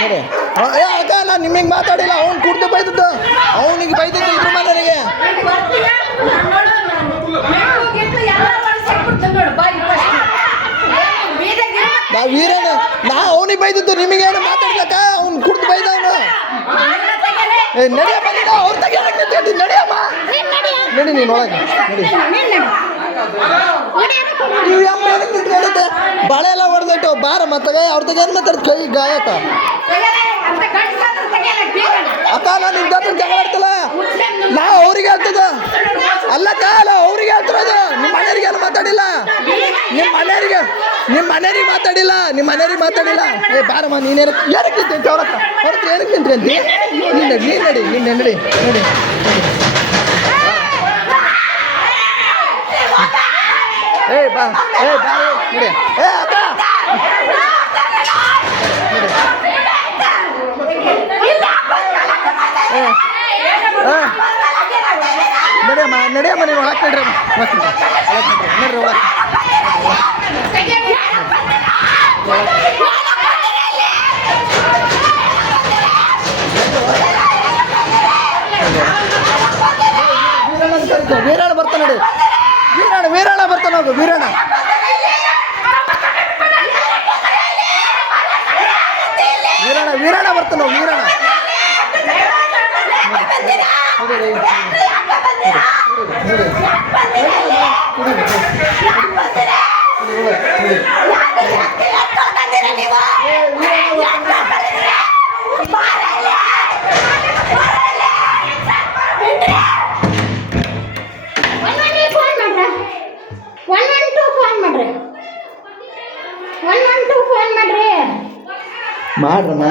ನೋಡಿ ಅಕ್ಕ ನಾನು ನಿಮಗೆ ಮಾತಾಡಿಲ್ಲ, ಅವ್ನು ಕುಡ್ದು ಬೈದದ್ದು, ಅವನಿಗೆ ಬೈದದ್ದು ಇದ್ರ ಮನೆಯವರಿಗೆ. ವೀರಣ್ಣ ಅವನಿಗೆ ಬೈದದ್ದು, ನಿಮಗೇನು ಮಾತಾಡ್ಲಕ್ಕ? ಅವ್ನು ಕುಡ್ದು ಬೈದವನು. ನಡಿಯಪ್ಪ ನೀನು, ಅವ್ರ ತೆಗಿಯಕ್ಕೆ ನಡಿಯಮ್ಮ, ನಡಿ ನೀನು ಒಳಗೆ ನಡಿ. ನೀವು ಅಮ್ಮ ಏನಕ್ಕೆ ನಿಂತ್ಕೊಂಡೈತೆ? ಬಾಳೆ ಎಲ್ಲ ಹೊಡೆದಿಟ್ಟು ಬಾರ ಮತ್ತಾಗ ಅವ್ರ ತಗ ಏನು ಮಾತಾಡ್ದು ಕೈ ಗಾಯಕ. ಅಕ್ಕ ನಾನು ನಿಮ್ಮ ಜೊತೆ ಜಗಳಾಡ್ತಲ್ಲ, ನಾ ಅವ್ರಿಗೆ ಹೇಳ್ತದ ಅಲ್ಲಕ್ಕ, ಅಲ್ಲ ಅವ್ರಿಗೆ ಹೇಳ್ತಿರೋದು. ನಿಮ್ಮ ಮನೆಯವ್ರಿಗೆ ಏನು ಮಾತಾಡಿಲ್ಲ, ನಿಮ್ಮ ಮನೆಯವ್ರಿಗೆ ಮಾತಾಡಿಲ್ಲ, ನಿಮ್ಮ ಮನೆಯವ್ರಿಗೆ ಮಾತಾಡಿಲ್ಲ. ಏ ಬಾರಮ್ಮ ನೀನೇನು ಏನಕ್ಕೆ ನಿಂತಿ ಅವ್ರ ಹತ್ರ ಏನಕ್ಕೆ ನಿಂತ್ಕೊಂತಿ? ನೀನು ನಡಿ ನಡಿ ನಡಿ. ಏ ಬಾ ನೋಡಿ. ಏ ಅಕ್ಕ ನಡಿಯಮ್ಮ ನೀವು ಒಳಗೆ ನಡ್ರಿ, ನಡ್ರಿ ಒಳಗೆ. ವೀರಣ್ಣ ಬರ್ತಾನೆ ನೋಡಿ, ವೀರಣ್ಣ ಬರ್ತಾನೆ ಹೋಗು. ವೀರಣ್ಣ ಬರ್ತಾನೆ ಹೋಗು. ವೀರಣ್ಣ ಮಾಡ್ರಮ್ಮ,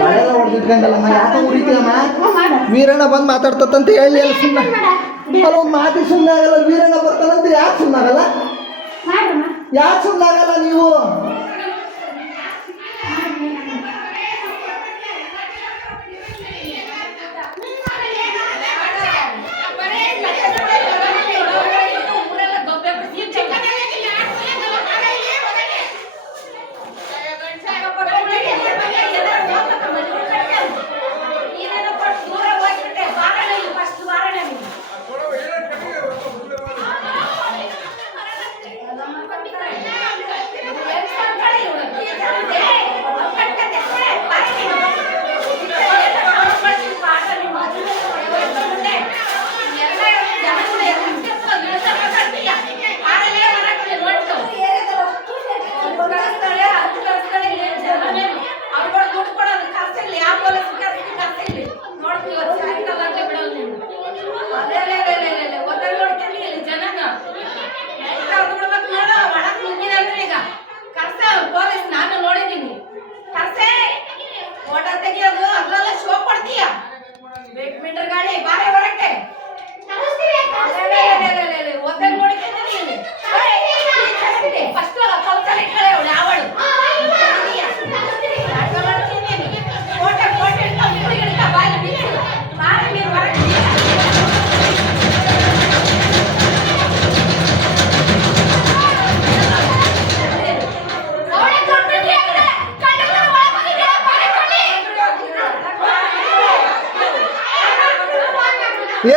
ಬಾಳೆಲ್ಲ ಹೊಡೆದಿಟ್ಕೊಂಡಲ್ಲಮ್ಮ, ಯಾಕೆ ಉರಿತೀಯಮ್ಮ? ವೀರಣ್ಣ ಬಂದು ಮಾತಾಡ್ತಂತ ಹೇಳಿ ಅಲ್ಲ, ಸುಮ್ಮನೆ ಅಲ್ಲ ಒಂದು ಮಾತಿ ಸುಮ್ಮನೆ ಆಗಲ್ಲ. ವೀರಣ್ಣ ಬರ್ತಾನಂತ ಯಾಕೆ ಸುಮ್ಮನಾಗಲ್ಲ? ಯಾಕೆ ಸುಮ್ಮನಾಗಲ್ಲ ನೀವು?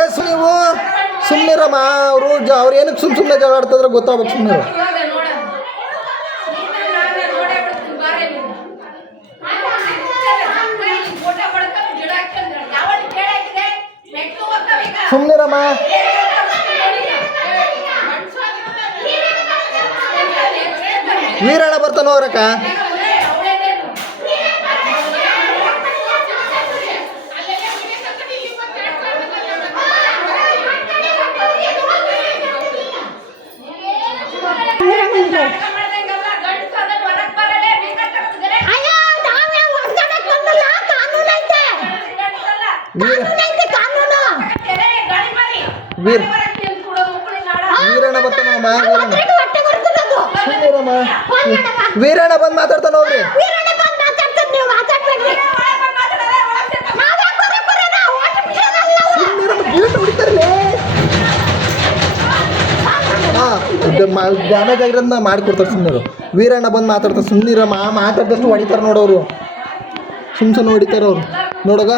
ಏಸು ನೀವು ಸುಮ್ಮನಿರಮ್ಮ, ಅವ್ರು ಏನಕ್ಕೆ ಸುಮ್ಮನೆ ಜಗಳ ಆಡ್ತಿದ್ರೆ ಗೊತ್ತಾಗ್ಬೇಕು. ಸುಮ್ಮನೆ ಸುಮ್ಮನಿರಮ್ಮ. ವೀರಣ್ಣ ಬರ್ತಾನೆ ಹೋಗ್ರಕ್ಕ. ವೀರಣ್ಣ ಬರ್ತಾನ, ವೀರಣ್ಣ ಬಂದು ಮಾತಾಡ್ತಾನ ಹೋಗ್ರಿ. ಡ್ಯಾಮೇಜ್ ಆಗಿರೋದನ್ನ ಮಾಡಿಕೊಡ್ತಾರೆ ಸುಮ್ಮನೆ. ವೀರಣ್ಣ ಬಂದು ಮಾತಾಡ್ತಾರೆ ಸುಮ್ಮನಿರಮ್ಮ, ಮಾತಾಡಿದಷ್ಟು ಹೊಡಿತಾರೆ ನೋಡೋರು, ಸುಮ್ಮನೆ ಹೊಡಿತಾರೆ ಅವರು ನೋಡೋಗ.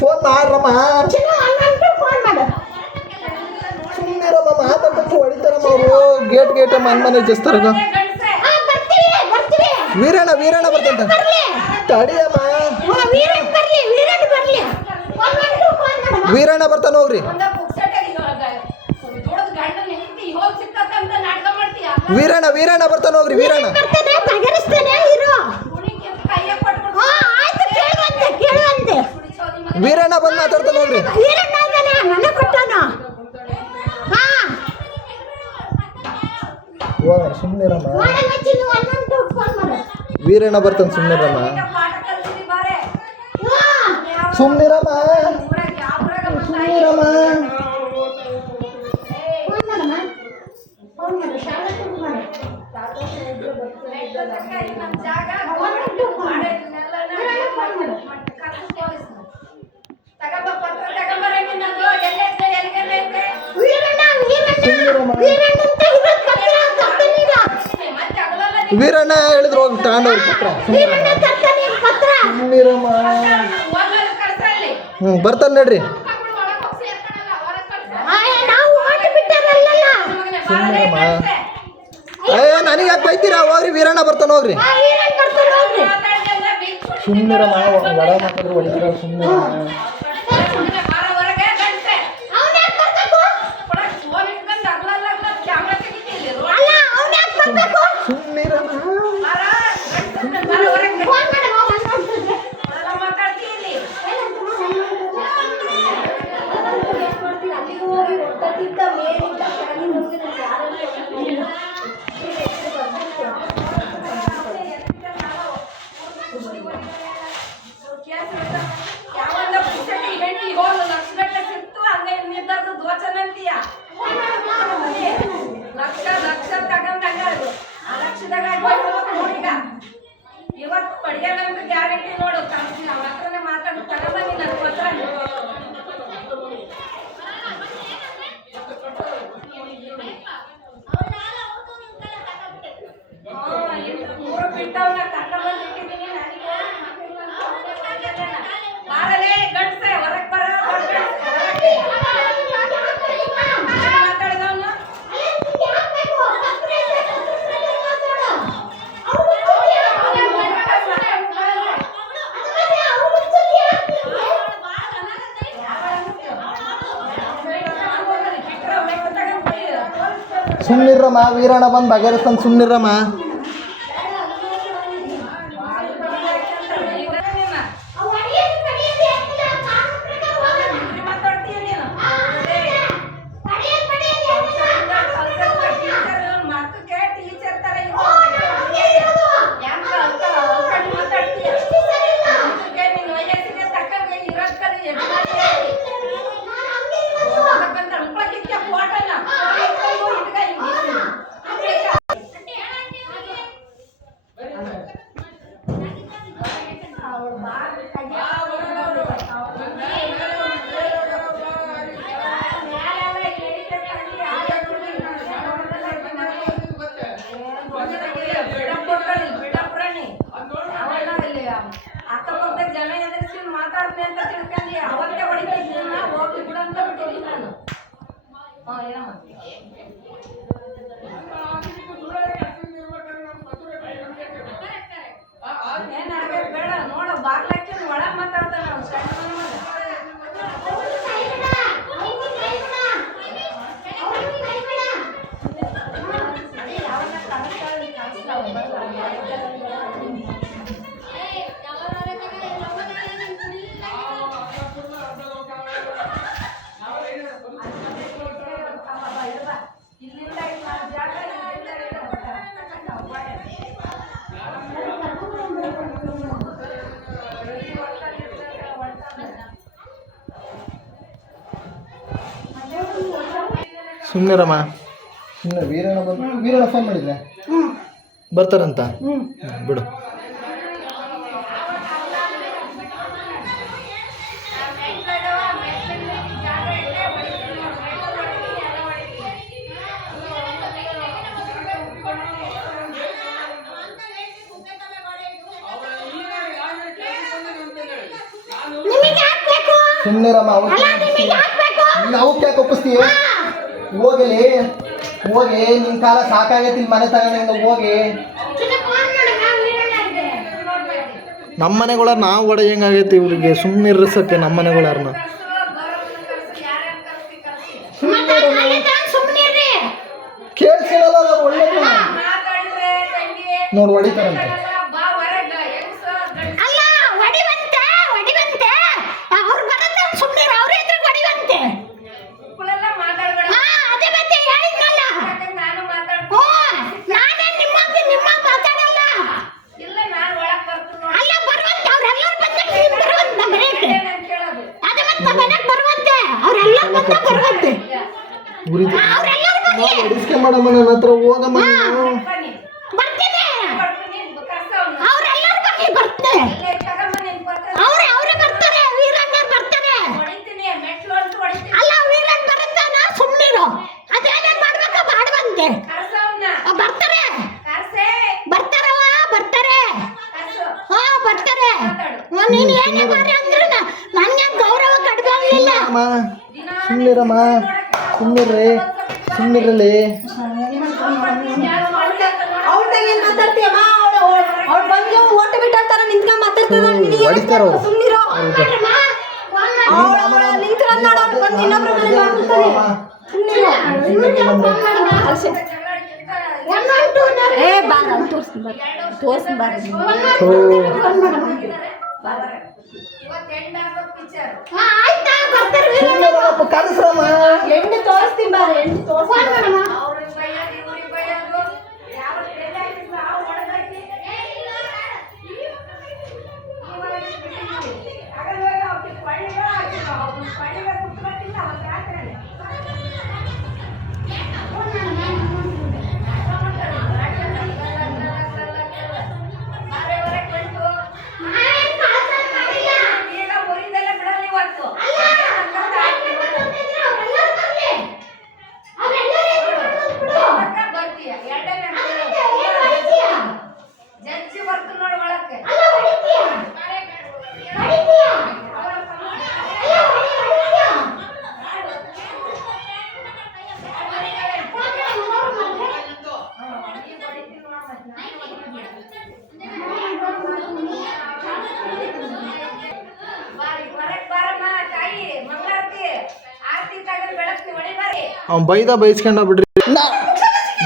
ಫೋನ್ ಮಾಡ್ರಮ್ಮ, ಸುಮ್ಮನಿರಮ್ಮ, ಮಾತಾಡ್ದಷ್ಟು ಹೊಡಿತಾರಮ್ಮ ಅವರು. ಗೇಟ್ ಮನೆ ಜಸ್ತಾರ. ವೀರಣ್ಣ ಬರ್ತಂತ ತಡಿಯಮ್ಮ, ವೀರಣ್ಣ ಬರ್ತಾನ ಹೋಗ್ರಿ. ವೀರಣ್ಣ ಬರ್ತಾನ ಹೋಗ್ರಿ. ವೀರಣ್ಣ ಬಂದು ಮಾತಾಡ್ತಾನ ಹೋಗ್ರಿ. ಸುಮ್ಮನಿರಮ್ಮ, ವೀರಣ್ಣ ಬರ್ತಾನೆ. ಸುಮ್ಮನಿರಮ್ಮ. ವೀರಣ್ಣ ಹೇಳಿದ್ರು ಹೋಗಿ ತಗೊಂಡವ್ರು ಪತ್ರ. ಬರ್ತಾನೆ ನಡ್ರಿ. ನನಗೆ ಯಾಕೆ ಬೈತೀರಾ? ಹೋಗ್ರಿ, ವೀರಣ್ಣ ಬರ್ತಾನೆ ಹೋಗ್ರಿ. ಸುಮ್ಮನಿರಮ್ಮ, ಒಳ ಮಾತಾಡ್ರು ಹೊಡಿತೀರ. ಸುಮ್ಮನೆ ಇವತ್ತು ಪಡೆಯಲ್ಲ ಗ್ಯಾರಂಟಿ ನೋಡು. ನಮ್ಮ ಹತ್ರನೇ ಮಾತಾಡು, ತಗೊಂಬನ್ನಿ ನನ್ನ ಪತ್ರ. ಮೂರು ಬಿಟ್ಟವನ್ನ ಕರ್ಕೊಂಡ್ಬಂದಿಟ್ಟಿದ್ದೀನಿ. ಬಾರಲೇ ಗಂಡ್ಸೆ, ಹೊರಗೆ ಬರ. ಮಾತಾಡಿದವನು ಸುಮ್ಮನಿರಮ್ಮ. ವೀರಣ್ಣ ಬಂದು ಬಗೆಹರಿಸ್ತಾನೆ. ಸುಮ್ಮನಿರಮ್ಮ. ಅಕ್ಕಪಕ್ಕದ ಜನ ಎದುರಿಸಿ ಮಾತಾಡ್ತೀನಿ ಅಂತ ತಿಳ್ಕೊಂಡು ಅವತ್ತೇ ಹೊಡಿತಿದ್ದೀನಿ. ಹೋಗ್ಲಿ ಬಿಡು ಅಂತ ಬಿಟ್ಟಿದ್ದೀನಿ ನಾನು. ಏನಾಗಬೇಕು ಬೇಡ ನೋಡು. ಬಾಗ್ಲಕ್ಕೆ ಒಳ ಮಾತಾಡ್ತಾನೆ ಅವ್ನು. ಸುಮ್ಮನಿರಮ್ಮ. ಸುಮ್ಮನೆ ವೀರಣ್ಣ ಬಂದು ವೀರಣ್ಣ ಫೋನ್ ಮಾಡಿದ್ದೆ ಬರ್ತಾರಂತ ಬಿಡು. ಸುಮ್ಮನಿರಮ್ಮ ಅಲ್ಲ ನಿಮಗೆ ಹಾಕ್ಬೇಕು ಅವಕ್ಕೆ ಯಾಕೆ ಒಪ್ಪಿಸ್ತೀವಿ ಹೋಗಲಿ ಹೋಗಿ ನಿನ್ ಕಾಲ ಸಾಕಾಗೈತಿ ಇಲ್ಲಿ ಮನೆ ತಗೊಂಡಿಂದ ಹೋಗಿ ನಮ್ಮ ಮನೆಗಳ ನಾವು ಒಡೆ ಹೆಂಗಾಗೈತಿ ಇವ್ರಿಗೆ ಸುಮ್ಮನೆ ಇರ್ಸಕ್ಕೆ ನಮ್ಮ ಮನೆಗಳಾರನ್ನ ಕೇಳಿಸಿರಲ್ಲ ಒಳ್ಳೇದು ನೋಡಿ ಹೊಡಿತಾರಂತೆ ಅಲ್ಲ ಹೊಡಿವಂತೆ ಹೊಡಿವಂತೆ ಅವ್ರು ಬರುತ್ತೆ ಸುಮ್ಮನೆ ಅವ್ರ ಎದುರು ಹೊಡಿವಂತೆ ಅದೇ ಮತ್ತೆ ಹೇಳಿದ್ನಲ್ಲ ನಾನೇ ನಿಮ್ಮ ಮಾತಾಡಲ್ಲ ಅಲ್ಲ ಬರುವಂತೆ ಅವ್ರೆಲ್ಲರೂ ಬಂದ್ರೆ ನೀನು ಬರುವಂತೆ ಮನೆಗೆ ಅದೇ ಮತ್ತೆ ಮನೆಗೆ ಬರುವಂತೆ ಅವ್ರೆಲ್ಲರೂ ಬಂದ ಬರುವಂತೆ ಅವ್ರೆಲ್ಲರೂ ಬನ್ನಿ ಹೊಡಿಸ್ಕೊಂಬಡಮ್ಮ ನನ್ನ ಹತ್ರ ಹೋಗಮ್ಮ ಬರ್ತೀನಿ ಅವ್ರೆಲ್ಲರೂ ಬನ್ನಿ ಬರ್ತೀನಿ ಅವ್ರೇ ಬರ್ತಾರೆ ವೀರಣ್ಣ ಬರ್ತಾರೆ ಅಲ್ಲ ವೀರಣ್ಣ ಬರುತ್ತಾನ ಸುಮ್ಮನಿರು ಅದೇನೇನ್ ಮಾಡ್ಬೇಕು ಮಾಡುವಂತೆ ಬರ್ತಾರೆ ಬರ್ತಾರವ ಬರ್ತಾರೆ ಹಾ ಬರ್ತಾರೆ ನೀನು ಏನೇ ಮಾಡಿ ಅಂದ್ರೆ ನನಗೆ ಗೌರವ ಕಡಿಮೆ ಆಗಲಿಲ್ಲ ಸುಮ್ಮನಿರಮ್ಮ ಸುಮ್ಮನಿರ್ರಿ ಸುಮ್ಮನಿರಲಿ ಅವ್ರದಾಗ ಏನ್ ಮಾತಾಡ್ತೀಯಮ್ಮ ಅವ್ರು ಬಂದು ಓಟ ಬಿಟ್ಟಾರ ನಿಂತ್ಕೊಂಡ್ ಮಾತಾಡ್ತಾರ ಸುಮ್ಮನಿರೋ ನಿಂತ್ರ ನೋಡೋರು ಬಂದು ಇನ್ನೊಬ್ರ ಮನೆ ಮಾಡ್ಬಿಡ್ತಾರೆ ಏ ಬಾರ ತೋರ್ಸ್ತೀನಿ ಬಾರ ಕಳಿಸ್ರಮ್ಮ ಎಣ್ಣೆ ತೋರಿಸ್ತೀನಿ ಬಾರ ಎಣ್ಣೆ ತೋರಿಸ್ತೀನಿ ಅವ್ನು ಬೈಸ್ಕೊಂಡ ಬಿಡ್ರಿ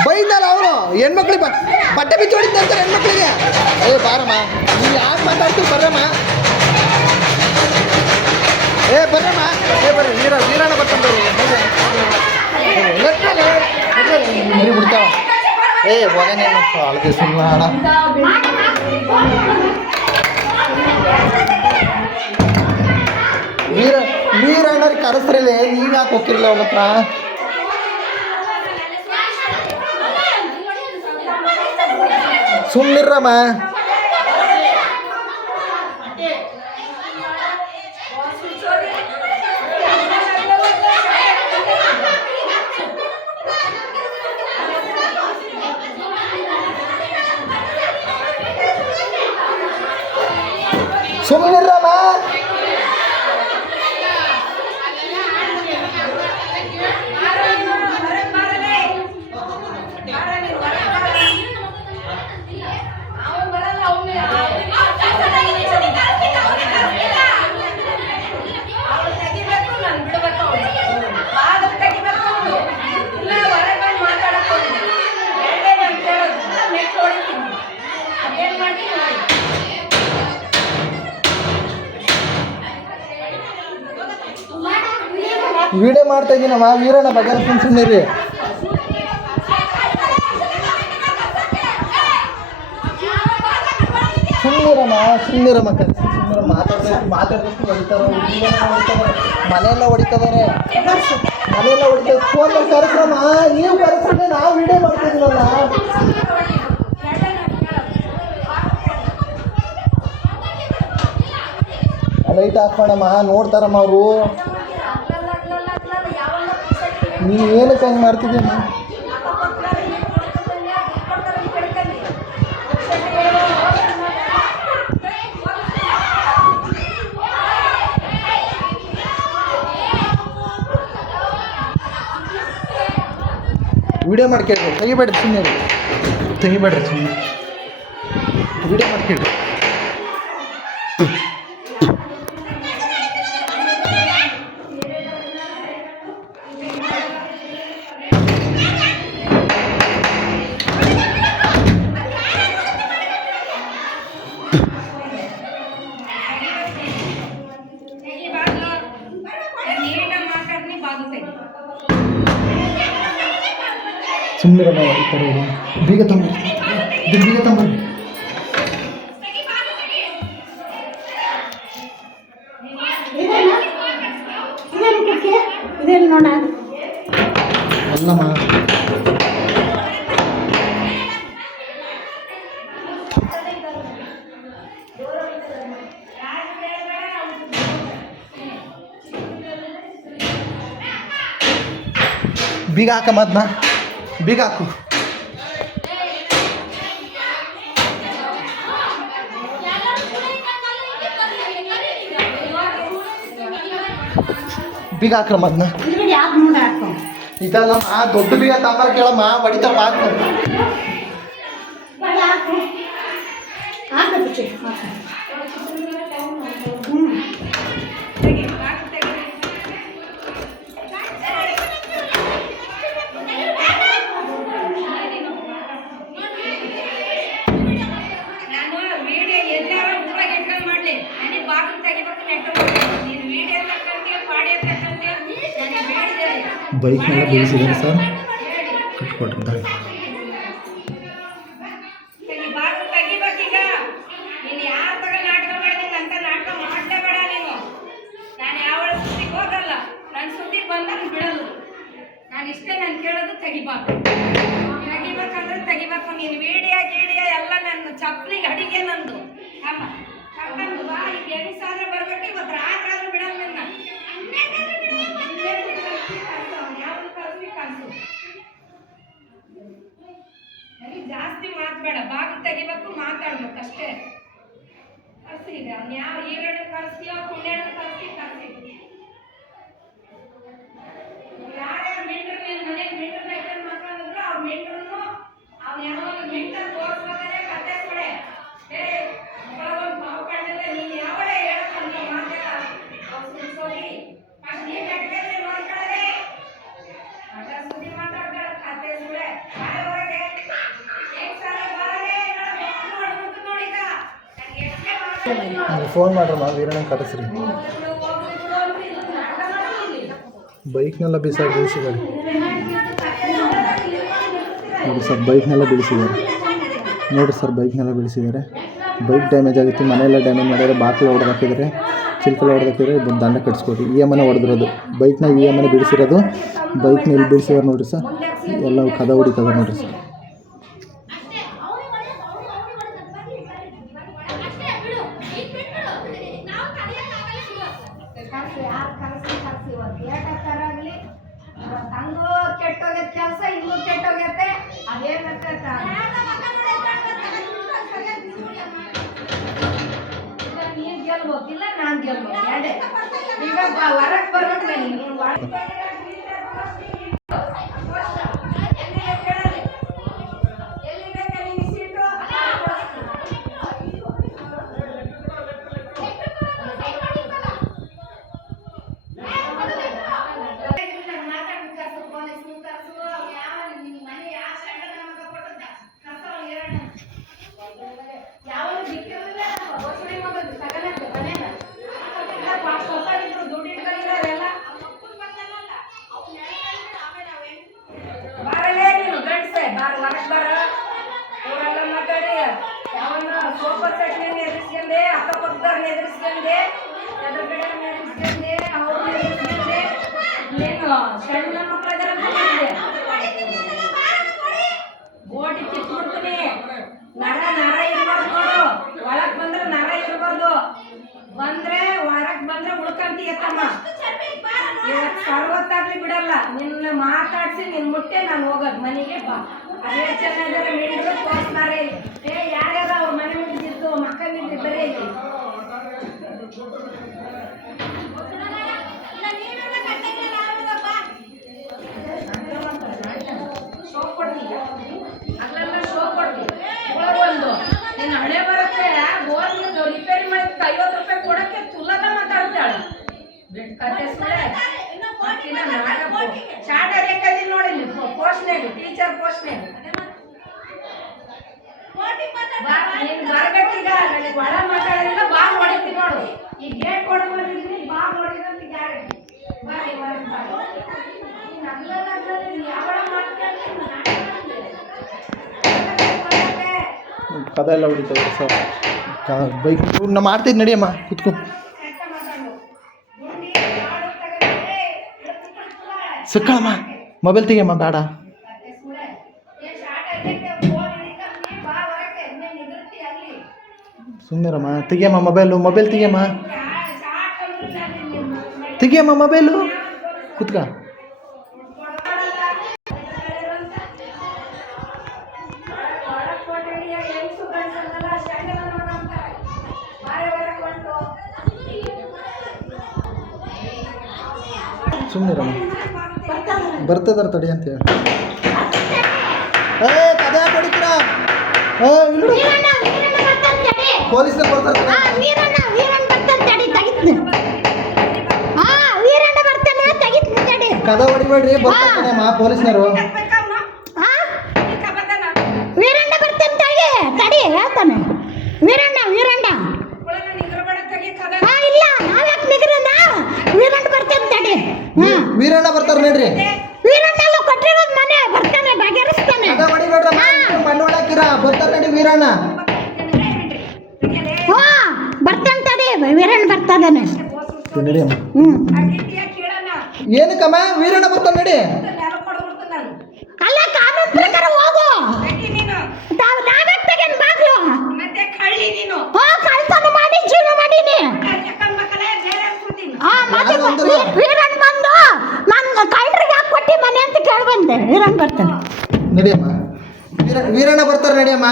ಬೈದಲ್ಲ ಅವನು ಹೆಣ್ಮಕ್ಳಿಗೆ ಬಟ್ಟೆ ಬಿಚ್ಚಿ ಹೊಡಿತಾರೆ ಹೆಣ್ಮಕ್ಳಿಗೆ ಅಯ್ಯೋ ಬಾರಮ್ಮ ನೀವು ಯಾಕೆ ಮಾತಾಡ್ತೀವಿ ಬರ್ರಮ್ಮ ಬರ್ರಮ್ಮ ಬರ್ರಿ ವೀರಣ್ಣ ಬರ್ತಾನೆ ಬಿಡ್ತಾವ ಹೋಗನೇ ಅಳಗೆ ಸುಮ್ಮನೆ ಅಣ್ಣ ವೀರಣ್ಣರಿಗೆ ಕರೆಸ್ರಲ್ಲ ನೀವು ಯಾಕೆ ಹೋಗಿರಲಿಲ್ಲ ಅವನ ಹತ್ರ ಸುಮ್ಮನಿರ್ರಮ್ಮ ಸುಮ್ಮನಿರ್ರಮ್ಮ ವಿಡಿಯೋ ಮಾಡ್ತಾ ಇದ್ದೀನಮ್ಮ ವೀರಣ್ಣ ಬಗ್ಗೆ ಸುಮ್ಮನಿರಿ ಸುಮ್ಮನಿರಮ್ಮ ಮಾತಾಡ್ಬೇಕು ಹೊಡಿತಾರೋ ಮನೆಯೆಲ್ಲ ಹೊಡಿತದಾರೆ ಫೋನ್ ಕರೆಸ್ರಮ್ಮ ನೀವು ಕರೆಸ್ರೆ ನಾವು ವಿಡಿಯೋ ಮಾಡ್ತಾ ಇದೀವಲ್ಲ ಲೈಟ್ ಆಫ್ ಮಾಡಮ್ಮ ನೋಡ್ತಾರಮ್ಮ ಅವರು ನೀನು ಏನಕ್ಕೆ ಹಂಗೆ ಮಾಡ್ತಿದ್ದೀಮ್ಮ ವಿಡಿಯೋ ಮಾಡ್ಕೇಳ್ರಿ, ತೆಗಿಬೇಡ್ರಿ ಸುಮ್ಮನೆ, ತೆಗಿಬೇಡ್ರಿ ಸುಮ್ಮನೆ, ವಿಡಿಯೋ ಮಾಡ್ಕೇಳ್ರಿ. ತೆಗಿ ಬಾಗ್ಲು. ನೀಟಾಗಿ ಮಾತಾಡ್ನಿ ಬಾಗ್ಲು ತೆಗಿ. ಸುಮ್ಮನೆ ಹೊಡಿತಾರೆ ಬೀಗ ತಂಬ ಬೀಗ ತಂಬರ್ರಿ. ಇದೇನು ಕುಕ್ಕೆ ಇದೇನು ನೋಡ ಅಲ್ಲಮ್ಮ ಬೀಗ ಹಾಕಮ್ಮ, ಅದನ್ನ ಬೀಗ ಹಾಕು. ಬೀಗ ಹಾಕ್ರಮ್ಮ ಅದನ್ನ. ಯಾಕೆ ನೋಡ ಹಾಕೋ ಇದಲ್ಲಮ್ಮ, ದೊಡ್ಡ ಬೀಗ ತಂಬಾರ ಕೇಳಮ್ಮ, ಹೊಡಿತಾರ ಬಾಕ್. ಹಾಕು ಹಾಕು ಬಿಚ್ಚಿ ಹಾಕು. ತೆಗಿ ಬಾಗ್ಲು ತೆಗಿ. ನಾನು ವಿಡಿಯೋ ಎಲ್ಲಾರ ಊರಾಗ ಇಟ್ಕೊಂಡು ಮಾಡ್ಲಿ, ನನಗೆ ಬಾಗಿಲು ತೆಗಿಬೇಕು ನೆಟ್ಟು. ನೀನು ವಿಡಿಯೋ ತಕ್ಕಂತೀಯ, ಪಾಡಿ ತಕ್ಕಂತೀಯ, ನನಗೆ ಬೇಡಿದೆ. ಬೈಕ್ನೆಲ್ಲ ಬೀಳಿಸಿದ್ದಾರೆ ಸರ್, ಕಟ್ಕೊಟ್ರಿ ದಾರಿ. ತೆಗಿ ಬಾಗಿಲು ತೆಗಿಬೇಕೀಗ. ನೀನು ಯಾರ ತಗ ನಾಟಕ ಮಾಡ್ತೀನಿ ಅಂತ ನಾಟಕ ಮಾಡಲೇಬೇಡ ನೀನು. ನಾನು ಯಾವ ಸುದ್ದಿಗೆ ಹೋಗಲ್ಲ, ನನ್ನ ಸುದ್ದಿಗೆ ಬಂದಾಗ ಬಿಡಲ್ಲ. ನಾನು ಇಷ್ಟೇ ನಾನು ಕೇಳೋದು, ತೆಗಿಬಾರ್ದು. ತೆಗಿಬೇಕಂದ್ರೆ ತೆಗಿಬೇಕು. ನೀನು ವಿಡಿಯೋ ಗೀಡಿಯೋ ಎಲ್ಲ ನನ್ನ ಚಪ್ಪಲಿಗೆ ಅಡಿಗೆ ನಂದು. ಅಮ್ಮ ಕರ್ಕೊಂಡು ಬಾ, ಈಗ ಎಣಿಸಾದ್ರೆ ಬರ್ಬೇಕು, ಇವತ್ತು ರಾತ್ರಿ ಆದ್ರೂ ಬಿಡಲ್ಲ ನಿನ್ನ. ಯಾವ್ದು ಕಳ್ಸಿ ಕಳ್ಸು. ನನಗೆ ಜಾಸ್ತಿ ಮಾತಾಡ, ಬಾಗಿಲು ತೆಗಿಬೇಕು, ಮಾತಾಡ್ಬೇಕು ಅಷ್ಟೇ. ಕಳ್ಸಿ ಇದೆ ಅವ್ನು ಯಾವ ಈರಣ್ಣ ಕಳಿಸ್ತೀಯೋ ಪುಣ್ಯಣ್ಣ ಕಳಿಸಿ ಕಳಿಸಿ. ಯಾರ್ಯಾರು ಮಿಂಟ್ರು ನಿನ್ನ ಮನೆಗೆ ಮಿಂಟ್ರನ್ನ ಇಟ್ಕೊಂಡು ಮಾತಾಡಿದ್ರು, ಅವ್ರ ಮಿಂಟ್ರನ್ನು ಅವ್ನು ಏನೋ ಒಂದು ಮಿಂಟರ್ ತೋರಿಸ್ಬೇಕಾದ್ರೆ ಕತೆ ಕೊಡೆ. ಒಂದು ಪಾವು ಕಂಡಿಲ್ಲ, ನೀನು ಯಾವಳೇ ಹೇಳಕ್ಕಂತ ಮಾತಾಡ ಅವ್ರು ಸುಳ್ಸೋಗಿ ಅಷ್ಟು ನೀನು ಕಟ್ಕೊಂಡ್ರೆ ನೋಡ್ಕೊಳ್ಳಿ. ಅಟ ಸುದ್ದಿ ಮಾತಾಡ್ತಾಳೆ ಕತೆ ಸುಳೆ. ಬಾಳೆ ಹೊರಗೆ ಹೇಗೆ ಸಾಲ ಬಾಳೆ ನೋಡ್ಬಿಟ್ಟು ನೋಡಿಗ ನನಗೆ ಎಷ್ಟೇ ಮಾತಾಡ್ತೀನಿ. ಫೋನ್ ಮಾಡ್ರಮ್ಮ, ವೀರಣ್ಣ ಕರೆಸ್ರಿ. ಬೈಕ್ನೆಲ್ಲ ಬೀಳಿಸಿದ್ದಾರೆ ನೋಡಿ ಸರ್, ಬೈಕ್ನೆಲ್ಲ ಬೀಳಿಸಿದ್ದಾರೆ ನೋಡಿರಿ ಸರ್, ಬೈಕ್ನೆಲ್ಲ ಬೀಳಿಸಿದ್ದಾರೆ. ಬೈಕ್ ಡ್ಯಾಮೇಜ್ ಆಗಿತ್ತು, ಮನೆಯೆಲ್ಲ ಡ್ಯಾಮೇಜ್ ಮಾಡಿದರೆ, ಬಾಕ್ಲು ಹೊಡೆದಾಕಿದ್ದಾರೆ, ಚಿಲ್ಕಲ್ಲ ಹೊಡೆದಾಕಿದ್ರೆ ದಂಡ ಕಟ್ಸ್ಕೊಡ್ರಿ. EMI ಹೊಡೆದಿರೋದು, ಬೈಕ್ನ EMI ಬೀಳಿಸಿರೋದು, ಬೈಕ್ನ ಇಲ್ಲಿ ಬೀಳಿಸಿದಾರೆ ನೋಡಿರಿ ಸರ್, ಎಲ್ಲ ಕದ ಹೊಡಿತದ ನೋಡಿರಿ ಸರ್. ತಂದು ಕೆಟ್ಟೋಗೈತೆ ಕೆಲಸ, ಇನ್ನೂ ಕೆಟ್ಟೋಗೈತೆ. ಅದೇನಂತ ನೀನ್ ಗೆಲ್ಬೋಕಿಲ್ಲ, ನಾನ್ ಗೆಲ್ಬೇಕು ಎರಡೇ. ಈಗ ಹೊರಗೆ ಬರ್ಬೇಕು ನೀನು. ಎಲ್ಲಿ ಬೇಕಾ ನಿನ್ನ ಸೀಟು? ಬಾರಲೇ ನೀನು ಗಂಡಸೆ, ಬಾರ ಹೊರಗೆ ಬಾರ. ಊರೆಲ್ಲ ಮಾತಾಡಿ ಯಾವನ್ನ ಸೋಫಾ ಸೆಟ್ನ ಎದುರಿಸ್ಕೊಂಡೆ, ಅಕ್ಕಪಕ್ಕದವ್ರನ್ನ ಎದುರಿಸ್ಕೊಂಡೆ, ಎದುರುಗಡೆ ಎದುರಿಸ್ಕೊಂಡೆ, ಅವ್ರನ್ನ ಎದುರಿಸ್ಕೊಂಡೆ. ಏನು ಸಣ್ಣ ಮಕ್ಕಳಿದಾರ ಮಾಡಿದೆ ಗೋಟಿ ಕಿತ್ಬಿಡ್ತೀನಿ. ನರ ನರ ಇರ್ಬಾರ್ದು ನೋಡು, ಒಳಗ್ ಬಂದ್ರೆ ನರ ಇರ್ಬಾರ್ದು. ಬಂದ್ರೆ ಹೊರಗ್ ಬಂದ್ರೆ ಉಳ್ಕಂತೀಯತ್ತಮ್ಮ. ಇವತ್ತು ಸರ್ವತ್ತಾಗ್ಲಿ ಬಿಡಲ್ಲ, ನಿನ್ನ ಮಾತಾಡ್ಸಿ ನಿನ್ ಮುಟ್ಟೆ ನಾನು ಹೋಗೋದು ಮನೆಗೆ ಬಾ. ಅದೇ ಚೆನ್ನಾಗಿದ್ದಾರೆ ಮಿಂಡ್ರು ತೋರಿಸ್ತಾರೆ. ಯಾರ್ಯಾರ ಅವ್ರ ಮನೆ ಮುಗಿದಿತ್ತು ಮಕ್ಕ ನಿಂತಿದ್ದಾರೆ ಇಲ್ಲಿ. 50 ರೂಪಾಯಿ ಕೊಡಕ್ಕೆ ತುಲ್ಲದ ಮಾತಾಡ್ತಾಳೆ ಕತೆ ಸುಳ್ಳೆ ಚಾಟ ರೇಖಾದಿ ನೋಡಿ ಪೋಸ್ಟ್ನಾಗ ಟೀಚರ್ ಪೋಸ್ಟ್ನಾಗ ಬರ್ಬೇಕೀಗ ಒಳ ಮಾತಾಡಿಲ್ಲ ಬಾ ಹೊಡಿತಿ ನೋಡು ಈ ಗೇಟ್ ಕೊಡ ಬಂದಿದ್ರಿ ಬಾ ಹೊಡಿದಂತ ಗ್ಯಾರಂಟಿ ಬಾರಿ ಯಾವ ಕದ ಎಲ್ಲ ಹೊಡಿತವೆ ಸರ್ ಬೈಕ್ ನಾ ಮಾಡ್ತಿದ್ದು ನಡಿಯಮ್ಮ ಕುತ್ಕೊ ಸಿಕ್ಕಳಮ್ಮ ಮೊಬೈಲ್ ತೆಗಿಯಮ್ಮ ಬೇಡ ಸುಮ್ಮನಿರಮ್ಮ ತೆಗಿಯಮ್ಮ ಮೊಬೈಲ್ ತೆಗಿಯಮ್ಮ ಮೊಬೈಲು ಕುತ್ಕ ಸುಮ್ಮನಿರಮ್ಮ ಬರ್ತದಾರ ತಡಿ ಅಂತೇಳಿ ಕದ ಕೊಡಿತೀರಾ ಪೊಲೀಸರು ಬರ್ತಾರೆ ಕದ ಹೊಡಿಬೇಡ್ರಿ ಬರ್ತಾನೆ ಮಾ ಪೊಲೀಸ್ನವರು ವೀರಣ್ಣ ಬರ್ತಾನೆ ತಡಿ ಹೇಳ್ತಾನೆ ವೀರಣ್ಣ ಇಲ್ಲ ನಾವ್ಯಾಕೆ ನಿಗ್ರಣ್ಣ ವೀರಣ್ಣ ಬರ್ತಾನೆ ತಡಿ ವೀರಣ್ಣ ಬರ್ತಾರೆ ನೋಡ್ರಿ ವೀರಣ್ಣ ಕೊಟ್ಟಿರೋದು ಮನೆ ಬರ್ತಾನೆ ಬಗೆಹರಿಸ್ತಾನೆ ಕದ ಹೊಡಿಬೇಡ್ರ ಮಣ್ಣು ಹೊಡಾಕಿರ ಬರ್ತಾರೆ ನಡಿ ವೀರಣ್ಣ ಬರ್ತಾನೆ ತಡಿ ವೀರಣ್ಣ ಬರ್ತಾನೆ ಏನಕ್ಕಮ್ಮ ವೀರಣ್ಣ ಬರ್ತಾನೆ ನಡಿ ಅಲ್ಲ ಕಾನೂನು ಪ್ರಕಾರ ಹೋಗು ನಾವ್ಯಾಕೆ ತೆಗೆನ್ ಬಾಗ್ಲು ಕಳ್ತನ ಮಾಡಿ ಜೀವನ ಮಾಡೀನಿ ವೀರಣ್ಣ ಬಂದು ನನ್ನ ಕಳ್ಳರಿಗೆ ಯಾಕೆ ಕೊಟ್ಟಿ ಮನೆ ಅಂತ ಕೇಳಿ ಬಂದೆ ವೀರಣ್ಣ ಬರ್ತಾನೆ ನಡಿಯಮ್ಮ ವೀರಣ್ಣ ಬರ್ತಾರೆ ನಡಿಯಮ್ಮ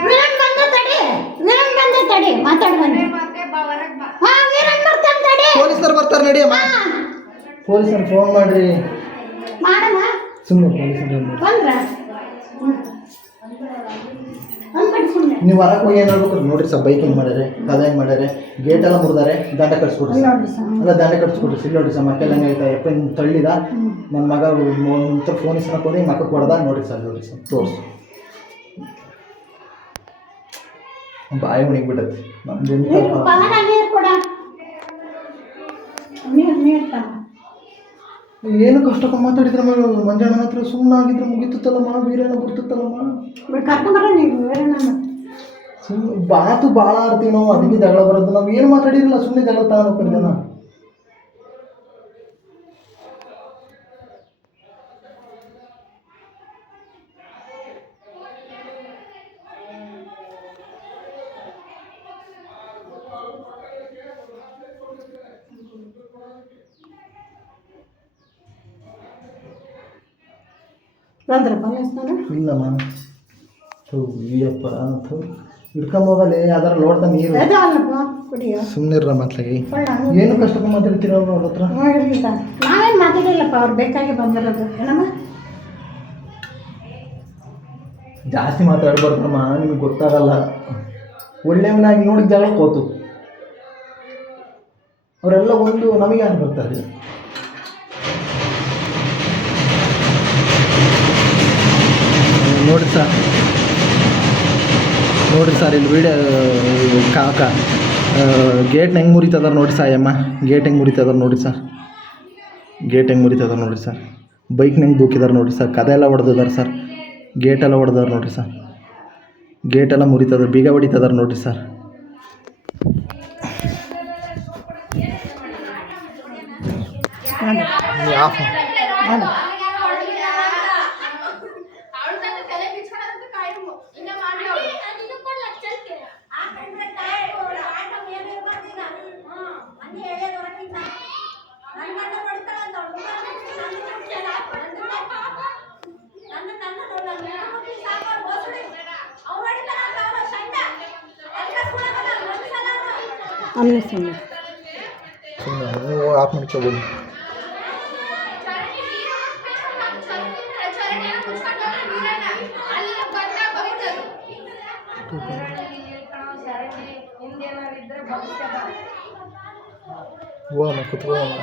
ವೀರಣ್ಣ ಬಂದ ತಡಿ ಮಾತಾಡ್ ಬಂದೆ ವೀರಣ್ಣ ಬರ್ತಾನೆ ತಡಿ ಪೊಲೀಸರು ಬರ್ತಾರೆ ನಡಿಯಮ್ಮ ಪೊಲೀಸರು ಫೋನ್ ಮಾಡ್ರಿ ಮಾಡಮ್ಮ ಸುಮ್ಮನೆ ಪೊಲೀಸರು ಬಂದ್ರ ನೀವು ಹೊರಗೆ ಹೋಗಿ ಏನು ಹೇಳ್ಬೇಕು ನೋಡ್ರಿ ಸರ್ ಬೈಕ್ ಹೆಂಗೆ ಮಾಡ್ಯಾರೆ ಕದ ಹೆಂಗೆ ಮಾಡ್ಯಾರೆ ಗೇಟ್ ಎಲ್ಲ ಮುರಿದಾರೆ ದಂಡ ಕಟ್ಸ್ಕೊಡ್ರಿ ಅಲ್ಲ ದಂಡ ಕಟ್ಸ್ಕೊಡ್ರಿ ಸಿಲ್ ನೋಡ್ರಿ ಸರ್ ಮಕ್ಕಳು ಹೆಂಗೆ ಆಯ್ತಾ ಎಪ್ಪ ತಳ್ಳಿದ ನನ್ನ ಮಗ ಒಂಥರ ಫೋನ್ ಇಸ್ಕೊಂಡು ಹೋಗಿ ಮಕ್ಕಳು ಕೊಡ್ದ ನೋಡ್ರಿ ಸರ್ ತೋರಿಸಿ ಬಾಯಿ ಉಣಿಗ್ಬಿಟ್ಟತಿ ಏನು ಕಷ್ಟಕ್ಕೆ ಮಾತಾಡಿದ್ರೆ ಮಂಜಣ್ಣ ಹತ್ರ ಸುಮ್ಮನೆ ಆಗಿದ್ರೆ ಮುಗಿತಲ್ಲಮ್ಮ ವೀರಣ್ಣ ಬರ್ತತ್ತಲ್ಲಮ್ಮ ಸುಮ್ಮನೆ ಬಾತು ಭಾಳ ಆಡ್ತೀವಿ ನಾವು ಅದಕ್ಕೆ ಜಗಳ ಬರೋದು ನಾವು ಏನು ಮಾತಾಡಿರಲ್ಲ ಸುಮ್ಮನೆ ಜಗಳ ತಗೊಂಡು ಜನ ಇಲ್ಲಮ್ಮ ಅಯ್ಯಪ್ಪ ಹಿಡ್ಕೊಂಬೋಗಲ್ಲಿ ಯಾವ್ದಾರ ನೋಡ್ತಾ ನೀರು ಸುಮ್ಮನಿರ ಮಾತ್ಲಾಗಿ ಏನು ಕಷ್ಟಕ್ಕೆ ಮಾತಾಡ್ತೀರ ಅವ್ರ ಹತ್ರ ನಾವೇನು ಮಾತಾಡಿಲ್ಲಪ್ಪ ಅವ್ರು ಬೇಕಾಗಿ ಬಂದಿರೋದು ಏನಮ್ಮ ಜಾಸ್ತಿ ಮಾತಾಡ್ಬಾರ್ದಮ್ಮ ನಿಮಗೆ ಗೊತ್ತಾಗಲ್ಲ ಒಳ್ಳೆಯವನಾಗಿ ನೋಡಿ ಜಗಳ ಹೋತು ಅವರೆಲ್ಲ ಒಂದು ನಮಗೆ ಯಾರು ಬರ್ತಾರೆ ನೋಡ್ರಿ ಸರ್ ಇಲ್ಲಿ ವಿಡಿಯೋ ಕಾಕ ಗೇಟ್ನ ಹೆಂಗೆ ಮುರಿತದಾರ ನೋಡಿ ಸರ್ ಅಯ್ಯಮ್ಮ ಗೇಟ್ ಹೆಂಗೆ ಮುರಿತದಾರ ನೋಡಿ ಸರ್ ಬೈಕ್ನ ಹೆಂಗೆ ದೂಕಿದಾರೆ ನೋಡಿ ಸರ್ ಕದ ಎಲ್ಲ ಹೊಡೆದಿದ್ದಾರೆ ಸರ್ ಗೇಟೆಲ್ಲ ಹೊಡೆದಾರೆ ನೋಡಿರಿ ಸರ್ ಗೇಟೆಲ್ಲ ಮುರಿತದಾರೆ ಬೀಗ ಹೊಡಿತದಾರೆ ನೋಡಿರಿ ಸರ್ ಆಫ್ ಸುಮ್ಮನೆ ನೀವು ಆಫ್ ಮಾಡ್ಕೋಬೋದು ಹಿಂದೇನಾರಿದ್ರೆ ಹೋಗಮ್ಮ ಕುತ್ಕೋಮ್ಮ.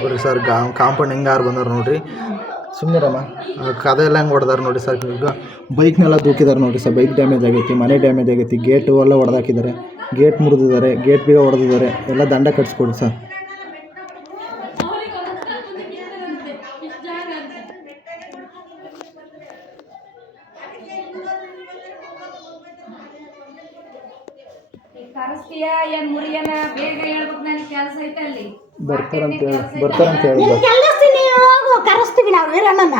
ನೋಡ್ರಿ ಸರ್ ಕಾಂಪೌಂಡ್ ಹೆಂಗೆ ಯಾರು ಬಂದಾರ ನೋಡ್ರಿ. ಸುಮ್ಮನಿರಮ್ಮ, ಕದ ಎಲ್ಲ ಹೆಂಗೆ ಹೊಡೆದಾರ ನೋಡಿ ಸರ್. ಈಗ ಬೈಕ್ನೆಲ್ಲ ದೂಕಿದಾರೆ ನೋಡಿ ಸರ್. ಬೈಕ್ ಡ್ಯಾಮೇಜ್ ಆಗೈತಿ, ಮನೆ ಡ್ಯಾಮೇಜ್ ಆಗೈತಿ, ಗೇಟು ಎಲ್ಲ ಹೊಡೆದಾಕಿದ್ದಾರೆ, ಗೇಟ್ ಮುರಿದಿದ್ದಾರೆ, ಗೇಟ್ ಬೀಗ ಹೊಡೆದಿದ್ದಾರೆ. ಎಲ್ಲ ದಂಡ ಕಟ್ಸ್ಕೊಡಿ ಸರ್. ಕರೆಸ್ತೀಯ ಏನ್ ಮುರಿಯನ? ಬೇಗ ಹೇಳ್ಬೇಕು, ನನಗೆ ಕೆಲಸ ಐತೆ ಅಲ್ಲಿ. ಬರ್ತಾರಂತ ಹೇಳಿ ನಿನ್ ಕೆಲಸ್ತೀನಿ, ಹೋಗು, ಕರೆಸ್ತೀವಿ ನಾವು ವೀರಣ್ಣನ.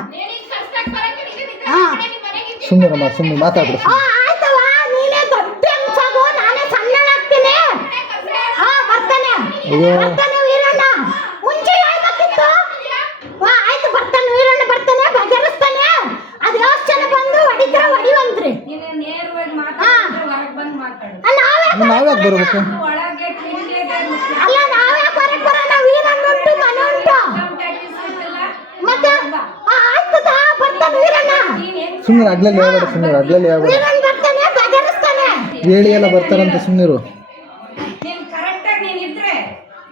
ಸುಮ್ಮನಿರಮ್ಮ, ಸುಮ್ಮನೆ ಮಾತಾಡ್ರಿ. ಆಯ್ತವ, ನೀನೇ ದೊಡ್ಡ ಅನ್ಸಾಗು, ನಾನೇ ಸಣ್ಣಳಾಗ್ತೀನಿ. ಬರ್ತಾನೆ ಬರ್ತಾನೆ ವೀರಣ್ಣ. ಮುಂಚೆ ಹೇಳ್ಬೇಕಿತ್ತು. ಆಯ್ತು, ಬರ್ತಾನೆ ವೀರಣ್ಣ, ಬರ್ತಾನೆ, ಬಗೆಹರಿಸ್ತಾನೆ. ಅದು ಯೋಚನೆ ಬಂದು ಹೊಡಿದ್ರೆ ಹೊಡಿವಂತ್ರಿ. ನೀನು ನೇರವಾಗಿ ಮಾತಾಡು, ಹೊರಗೆ ಬಂದು ಮಾತಾಡು. ನಾವ್ಯಾಕೆ ಬರ್ಬೇಕು? ಒಳಗೆ ಕಿಂಡಿಗೆ ಅಲ್ಲ, ನಾವೇ ಹೊರಗೆ ಬರೋಣ. ವೀರಣ್ಣ ಉಂಟು, ಮನೆ ಉಂಟು. ಮತ್ತೆ ಆಯ್ತದ, ಬರ್ತಾನೆ ವೀರಣ್ಣ. ಸುಮ್ಮನೆ ಅಗ್ಲಲ್ಲಿ ಹೇಳ್ಬೇಡ, ಸುಮ್ಮನೆ ಅಗ್ಲಲ್ಲಿ ಹೇಳ್ಬೇಡ. ವೀರಣ್ಣ ಬರ್ತಾನೆ, ಬಗೆಹರಿಸ್ತಾನೆ. ಹೇಳಿ ಎಲ್ಲ ಬರ್ತಾರಂತ ಸುಮ್ಮನಿರು. ನೀನ್ ಕರೆಕ್ಟಾಗಿ ನೀನ್ ಇದ್ರೆ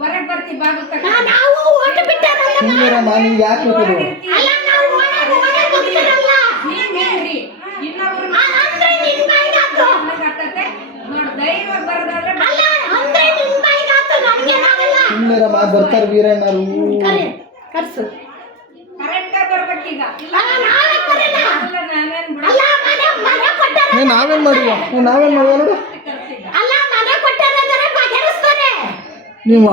ಹೊರಗೆ ಬರ್ತಿ, ಬಾಗಿಲು ತಕ್ಕ. ನಾವು ಓಟ ಬಿಟ್ಟಾರಲ್ಲ. ಸುಮ್ಮನಿರಮ್ಮ, ನೀವು ಯಾಕೆ ಹೋಗೋದು? ಅಲ್ಲ, ನಾವು ಓಡಾಡಿ ಬರ್ತಾರಲ್ಲ. ನೀವೇನ್ರಿ ಇನ್ನೊಬ್ರು ಅಂದ್ರೆ ನಿನ್ ಬಾಯಿಗಾತು. ಆಗ್ತತೆ ನೋಡು, ಧೈರ್ಯವಾಗಿ ಬರೋದಾದ್ರೆ ಅಲ್ಲ, ಅಂದ್ರೆ ನಿನ್ ಬಾಯಿಗಾತು, ನನ್ಗೇನಾಗಲ್ಲ. ಸುಮ್ಮನಿರಮ್ಮ, ಬರ್ತಾರೆ ವೀರಣ್ಣರು. ಕರ್ಸು. ಕರೆಕ್ಟಾಗಿ ಬರ್ಬೇಕೀಗ. ಇಲ್ಲ ನಾವೇ ಕರೆನ. ನಾನೇನ್ ಬಿಡ. ಅಲ್ಲ, ಮನೆ ಕೊಟ್ಟಾರ. ನಾವೇನ್ ಮಾಡುವ ನೋಡು. ಅಲ್ಲ, ಮನೆ ಕೊಟ್ಟಾರಂದ್ರೆ ಬಗೆಹರಿಸ್ತಾರೆ. ನೀವು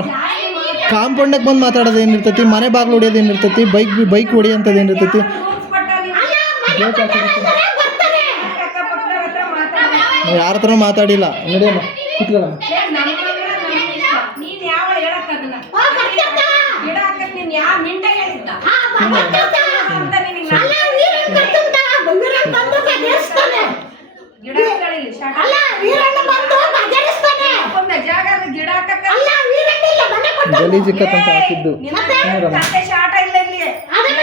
ಕಾಂಪೌಂಡಕ್ಕೆ ಬಂದು ಮಾತಾಡೋದು ಏನಿರ್ತೈತಿ, ಮನೆ ಬಾಗಿಲು ಹೊಡಿಯೋದು ಏನಿರ್ತೈತಿ, ಬೈಕ್ ಹೊಡಿಯೋಂಥದ್ದು ಏನಿರ್ತೈತಿ. ರೂಲ್ಸ್ ಕೊಟ್ಟಾಲಿ. ಅಲ್ಲ, ಮನೆ ಕೊಟ್ಟಾರಂದ್ರೆ ಬರ್ತಾರೆ. ಅಕ್ಕಪಕ್ಕದವ್ರ ಹತ್ರ ಮಾತಾಡಿ. ನಾವು ಯಾರ ಹತ್ರ ಮಾತಾಡಿಲ್ಲ. ನಡಿಯಮ್ಮ, ಕುತ್ಕೊಳ್ಳಮ್ಮ. ನೀನ್ ಯಾವ ಹೇಳಕ್ ಅದನ್ನ ಬರ್ತಿರ್ತಾ. ಗಿಡ ಹಾಕಕ್ ನೀನ್ ಯಾವ ಮಿಂಟ ಹೇಳಿದ್ದ ಬರ್ತಿರ್ತಾ. ಅಂತ ನಿನಗೆ ಅಲ್ಲ, ವೀರಣ್ಣ ಬರ್ತಿರ್ತಾ. ವೀರಣ್ಣ ಬಂದು ಬಗೆಹರಿಸ್ತಾನೆ. ಗಿಡ ಹಾಕಳಿಲ್ಲ ಶಾಟ ಅಲ್ಲ, ವೀರಣ್ಣ ಬಂದು ಬಗೆಹರಿಸ್ತಾನೆ. ಒಂದ ಜಾಗ ಗಿಡ ಹಾಕಕ್ಕ ಅಲ್ಲ, ವೀರಣ್ಣ ಇಲ್ಲ, ಮನೆ ಕೊಟ್ಟ. ಗಲೀಜಿಕ್ಕತ್ತಂತ ಹಾಕಿದ್ದು. ಕತೆ ಶಾಟ ಇಲ್ಲ ಇಲ್ಲಿ. ಅದನ್ನ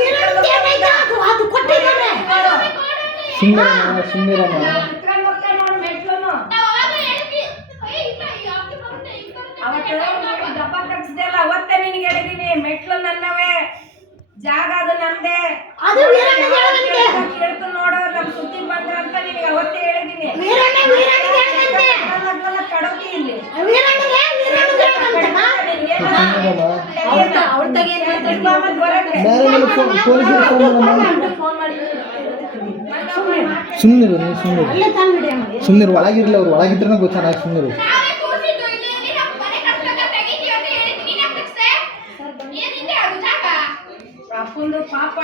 ವೀರಣ್ಣ ಏನಾಯ್ತು, ಅದು ಕೊಟ್ಟಿದ್ದಾನೆ. ಸುಮ್ಮನಿರಮ್ಮ. ಕುತ್ಕೊಂಡ್ ಹೋಗ್ತಾ ನೋಡು ಮೆಟ್ಲುನು. ಅವತ್ತು ದಪ್ಪ ಕಟ್ಸ್ದೆಲ್ಲ ಅವತ್ತೇ ನಿನಗೆ ಹೇಳಿದೀನಿ, ಮೆಟ್ಲು ನನ್ನವೇ, ಜಾಗ ಅದು ನಂದೇ. ಅದು ವೀರಣ್ಣ ಹೇಳೋದಂತೆ. ಕೇಳ್ತು ನೋಡು, ನಮ್ ಸುದ್ದಿ ಬಂದ್ರ ಅಂತ ನಿನಗೆ ಅವತ್ತೇ ಹೇಳಿದೀನಿ. ವೀರಣ್ಣ ಹೇಳೋದಂತೆ. ಕಡೋತಿ ಇಲ್ಲಿ ವೀರಣ್ಣಗೆ ಹೇಳೋದಂತೆ. ಅವಳ ತಗೆ ಏನ್ ಮಾಡ್ತಾರೆ? ಸುಮ್ಮನಿರು, ನೀವು ಸುಮ್ಮನಿರು. ಅಲ್ಲೇ ತಂದ್ಬಿಡಿ. ಸುಮ್ಮನಿರು, ಒಳಗಿರ್ಲಿ. ಅವ್ರು ಒಳಗಿದ್ರೂ ಗೊತ್ತಾಗ. ಸುಮ್ಮನಿರು. ಅಪ್ಪಂದು ಪಾಪ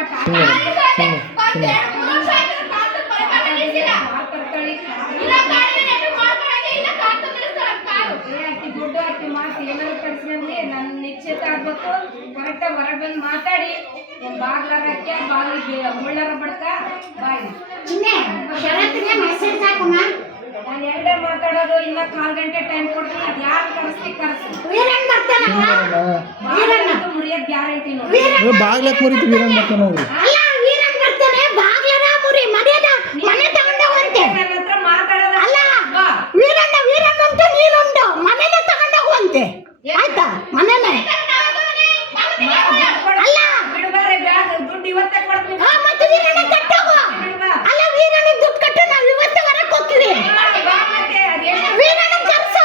ದುಡ್ಡು ಹಾಕಿ ಮಾತು ಏನಾದ್ರು ಕಳ್ಸಿ ನನ್ನ ನಿಶ್ಚಿತ ಆಗ್ಬೇಕು. ಕರೆಕ್ಟಾಗಿ ಹೊರಗೆ ಬಂದು ಮಾತಾಡಿ, ಬಾಗ್ಲಾರಕ್ಕೆ ಬಾಗಿಲಿಗೆ ಮುಳ್ಳರ ಬಡ್ಕ ಬಾಯಿ ಮೆಸೇಜ್ ಹಾಕಮ್ಮ. ನಾನು ಎರಡೇ ಮಾತಾಡೋದು. ಇನ್ನ 4 ಗಂಟೆ ಟೈಮ್ ಕೊಡ್ತೀನಿ. ಅದು ಯಾರು ಕರೆಸ್ತಿ ಕರೆಸಿ. ವೀರಣ್ಣ ಬರ್ತಾನಲ್ಲ. ಮುರಿಯೋದು ಗ್ಯಾರಂಟಿ ನೋಡಿ. ಬಾಗ್ಲಕ್ಕೆ ಮುರಿತು ವೀರಣ್ಣ ಬರ್ತಾನೆ ಹೋಗ್ರಿ. ಅಲ್ಲ, ವೀರಣ್ಣ ಬರ್ತಾನೆ, ಬಾಗ್ಲನ ಮುರಿ, ಮನೆ ತಗೊಂಡೋಗಂತೆ. ನನ್ನ ಹತ್ರ ಮಾತಾಡೋದು ಅಲ್ಲ, ಬಾ. ವೀರಣ್ಣ ಅಂತ ನೀನುಂಡು ಮನೆನೇ ತಗೊಂಡೋಗುವಂತೆ. ಆಯ್ತಾ? ಮನೆನೇ. ಅಲ್ಲ, ಬಿಡ್ಬಾರೆ ಬ್ಯಾಗ್ ದುಡ್ಡು ಇವತ್ತೇ ಕೊಡ್ತೀನಿ. ಮತ್ತೆ ವೀರಣ್ಣ ಕಟ್ಟೋಗು. ಅಲ್ಲ, ವೀರಣ್ಣ ದುಡ್ಡು ಕಟ್ಟು, ನಾವು ಇವತ್ತೇ ಹೊರಗೆ ಹೋಗ್ತೀವಿ. ವೀರಣ್ಣ ಕರ್ಸು.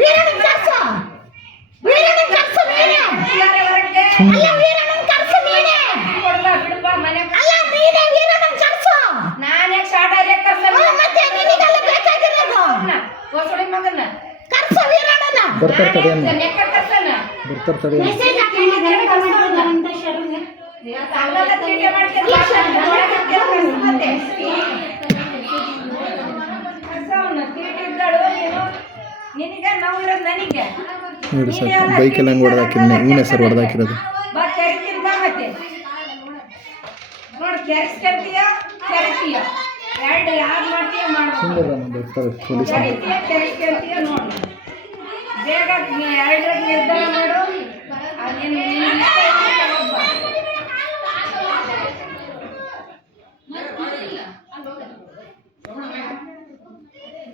ವೀರಣ್ಣ ಕರ್ಸು. ವೀರಣ್ಣ ಕರ್ಸು ನೀನೆ. ಅಲ್ಲ, ವೀರಣ್ಣ ಕರ್ಸು ನೀನೆ. ಬಿಡ್ಬಾ ಮನೆ. ಅಲ್ಲ, ನೀನೆ ವೀರಣ್ಣ ಕರ್ಸು. ನಾನೇ ಶಾಟ ಮತ್ತೆ ನಿನಗೆಲ್ಲ ಬೇಕಾಗಿರೋದು. ಹೊಸಡಿ ಮಗನ್ನ ಕರ್ಸು ವೀರಣ್ಣನ. ಬರ್ತಾರೆ ತಡೆಯನ್ನ. ನೆಕ್ಕ ಕರ್ಸನ ಬರ್ತಾರೆ ತಡೆಯನ್ನ. ಮೆಸೇಜ್ ಹಾಕಿದ್ರೆ ಅಂತ ಶರಣೆ. ಅಲ್ಲೆಲ್ಲ ಚೀಟಿ ಮಾಡ್ಕೊಂಡು ಒಳಗೆ ಕರ್ಸುತ್ತೆ. ಕರ್ಸವನ್ನ ಚೀಟಿ ಇದ್ದಾಳು ನೀನು. ನಿನಗೆ ನಾವು ಇರೋದು ನನಗೆ. ನೋಡಿ ಸರ್, ಬೈಕೆಲ್ಲ ಹೆಂಗೆ ಹೊಡೆದಾಕಿದ್ದೀನಿ. ಇವನೇ ಸರ್ ಹೊಡೆದಾಕಿರೋದು. ಬಾ ಕೆರಿತೀನಿ ಬಾ ಮತ್ತೆ. ನೋಡಿ ಕೆರಿಸ್ಕೊಂತೀಯ ಕೆರಿತೀಯ, ಎರಡು ಯಾರು ಮಾಡ್ತೀಯ ಮಾಡ್ಬೋದು. ಸುಂದರ ಬರ್ತಾರೆ ಪೊಲೀಸ್. ಕೆರಿತೀಯ ಕೆರಿಸ್ಕೊಂತೀಯ ನೋಡಿ. ಬೇಗ ಎರಡರಲ್ಲಿ ನಿರ್ಧಾರ ಮಾಡು. ಅದೇನು ನಿನ್ನ ಇಷ್ಟ ಇಲ್ಲ ಒಬ್ಬ.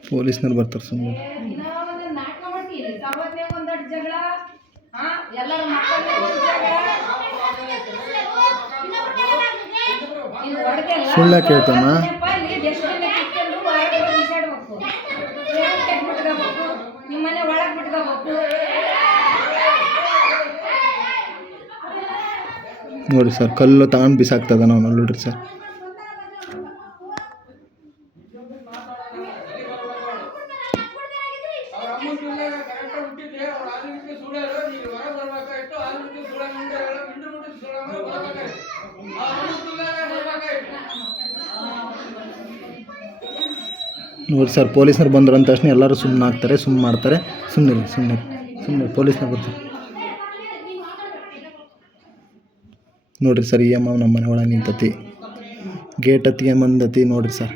ಪೊಲೀಸ್ನವ್ರು ಬರ್ತಾರೆ ಸುಮ್ಮನೆ. ಇನ್ನೂ ಒಂದು ನಾಟಕ ಮಾಡ್ತೀರಿ ಸಾವತ್ನೇ ಒಂದಷ್ಟು ಜಗಳ ಎಲ್ಲರ ಮಕ್ಕಳನ್ನೇ ಒಂದು ಜಗಳ ಸುಳ್ಳ ಕೇಳ್ತಮ್ಮ. ನಿಮ್ಮನೆ ಒಳಗ್ ಬಿಟ್ಕೋಬೇಕು. ನೋಡಿ ಸರ್ ಕಲ್ಲು ತಗೊಂಡು ಬಿಸಾಕ್ತದ ನಾವು ನೋಡ್ರಿ ಸರ್. ನೋಡಿ ಸರ್ ಪೊಲೀಸ್ನವ್ರು ಬಂದ್ರು ಅಂದ ತಕ್ಷಣ ಎಲ್ಲರೂ ಸುಮ್ಮನೆ ಆಗ್ತಾರೆ, ಸುಮ್ಮನೆ ಮಾಡ್ತಾರೆ. ಸುಮ್ಮನೆ ಪೊಲೀಸ್ನವ್ರು ಬರ್ತಾರೆ. ನೋಡಿರಿ ಸರ್, ಈ ಅಮ್ಮ ನಮ್ಮ ಮನೆ ಒಳಗೆ ನಿಂತತಿ, ಗೇಟ್ ಹತ್ತಿಗೆ ಬಂದತಿ. ನೋಡಿರಿ ಸರ್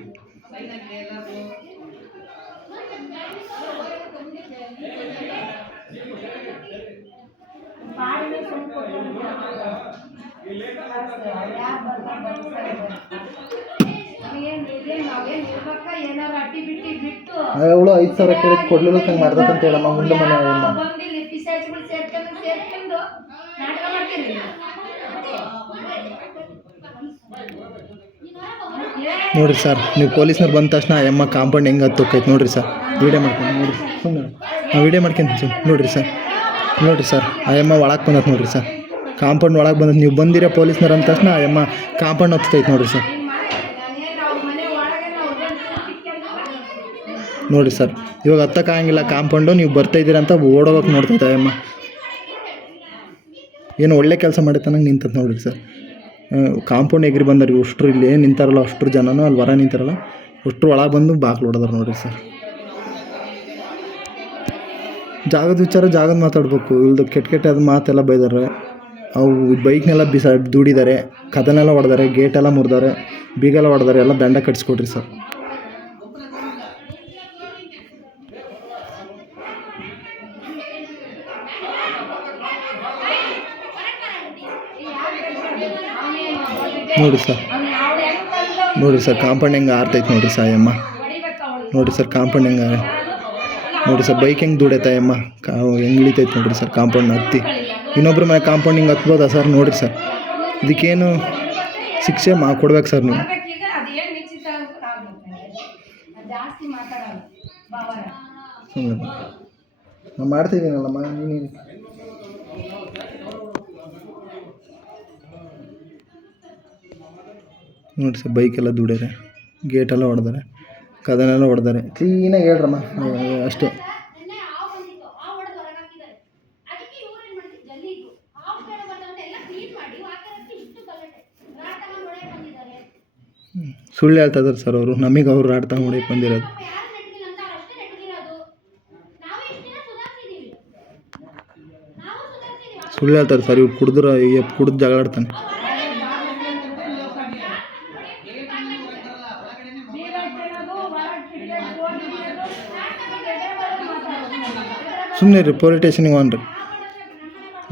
ಅವಳು 5,000 ಕೇಳಿದ್ ಕೊಡ್ಲಿಲ್ಲ ಹಂಗೆ ಮಾಡ್ದಕ್ಕಂತ ಹೇಳಮ್ಮ. ಮುಂದೆ ಮನೆ ನೋಡಿರಿ ಸರ್, ನೀವು ಪೊಲೀಸ್ನವ್ರು ಬಂದ ತಕ್ಷಣ ಅಮ್ಮ ಕಾಂಪೌಂಡ್ ಹೆಂಗೆ ಹತ್ತೋಕೈತೆ ನೋಡಿರಿ ಸರ್. ವೀಡಿಯೋ ಮಾಡ್ಕೊಂಡು ನೋಡಿ ಸುಮ್ಮನೆ ನಾವು ವೀಡಿಯೋ ಮಾಡ್ಕೊಂತೀನಿ ನೋಡಿರಿ ಸರ್. ಆ ಅಮ್ಮ ಒಳಗೆ ಬಂದತ್ ನೋಡಿರಿ ಸರ್, ಕಾಂಪೌಂಡ್ ಒಳಗೆ ಬಂದತ್. ನೀವು ಬಂದಿರೋ ಪೊಲೀಸ್ನವ್ರು ಅಂದ ತಕ್ಷಣ ಆ ಅಮ್ಮ ಕಾಂಪೌಂಡ್ ಹತ್ತೈತೆ ನೋಡಿರಿ ಸರ್. ನೋಡಿ ಸರ್, ಇವಾಗ ಹತ್ತಕ್ಕಾಗಿಲ್ಲ ಕಾಂಪೌಂಡು, ನೀವು ಬರ್ತಾಯಿದ್ದೀರ ಅಂತ ಓಡೋಗಕ್ಕೆ ನೋಡ್ತೈತೆ ಅಮ್ಮ. ಏನು ಒಳ್ಳೆ ಕೆಲಸ ಮಾಡೈತೆ ನಂಗೆ ನಿಂತದ್ದು ನೋಡಿರಿ ಸರ್. ಕಾಂಪೌಂಡ್ ಎಗ್ರಿ ಬಂದಾರ ಅಷ್ಟರು, ಇಲ್ಲಿ ನಿಂತಾರಲ್ಲ ಅಷ್ಟರು ಜನನೂ ಅಲ್ಲಿ ಹೊರ ನಿಂತಾರಲ್ಲ ಅಷ್ಟರು ಒಳಗೆ ಬಂದು ಬಾಗ್ಲು ಹೊಡೆದಾರ ನೋಡಿರಿ ಸರ್. ಜಾಗದ ವಿಚಾರ ಜಾಗದ ಮಾತಾಡ್ಬೇಕು, ಇಲ್ದು ಕೆಟ್ಟ ಮಾತೆಲ್ಲ ಬೈದಾರೆ. ಅವು ಬೈಕ್ನೆಲ್ಲ ದುಡಿದಾರೆ, ಕದನೆಲ್ಲ ಹೊಡೆದಾರೆ, ಗೇಟೆಲ್ಲ ಮುರಿದಾರೆ, ಬೀಗೆಲ್ಲ ಹೊಡೆದಾರೆ, ಎಲ್ಲ ದಂಡ ಕಟ್ಸ್ಕೊಡ್ರಿ ಸರ್. ನೋಡಿ ಸರ್ ಕಾಂಪೌಂಡ್ ಹೆಂಗೆ ಆರ್ತೈತೆ ನೋಡಿರಿ ಸಾಯಮ್ಮ. ನೋಡಿ ಸರ್ ಕಾಂಪೌಂಡ್ ಹೆಂಗೆ ನೋಡಿ ಸರ್, ಬೈಕ್ ಹೆಂಗೆ ದುಡೈತಾಯಮ್ಮ, ಹೆಂಗೆ ಇಳಿತೈತೆ ನೋಡಿರಿ ಸರ್ ಕಾಂಪೌಂಡ್ ಹತ್ತಿ. ಇನ್ನೊಬ್ರ ಮನೆ ಕಾಂಪೌಂಡ್ ಹಿಂಗೆ ಹತ್ಬೋದಾ ಸರ್? ನೋಡಿರಿ ಸರ್, ಇದಕ್ಕೇನು ಶಿಕ್ಷೆ ಕೊಡ್ಬೇಕು ಸರ್ ನೀವು. ನಾನು ಮಾಡ್ತಿದ್ದೀನಲ್ಲಮ್ಮ, ನೀನು ನೋಡಿ ಸರ್ ಬೈಕೆಲ್ಲ ದುಡ್ಯಾರೆ, ಗೇಟೆಲ್ಲ ಹೊಡೆದಾರೆ, ಕದನೆಲ್ಲ ಹೊಡೆದಾರೆ. ಕ್ಲೀನಾಗಿ ಹೇಳ್ರಮ್ಮ ಅಷ್ಟೇ. ಸುಳ್ಳು ಹೇಳ್ತಾ ಇದ್ದಾರೆ ಸರ್ ಅವರು, ನಮಗೆ ಅವ್ರು ರಾಡ್ ತಗೊಂಡು ಹೊಡಿಯಕ್ಕೆ ಬಂದಿರೋದು. ಸುಳ್ಳು ಹೇಳ್ತಾರೆ ಸರ್ ಇವ್ರು, ಕುಡಿದು ಜಗಳಾಡ್ತಾನೆ. ಸುಮ್ಮನೆ ರೀ, ಪೊಲೀಸ್ ಸ್ಟೇಷನಿಗೆ ಹೋಗ್ರಿ.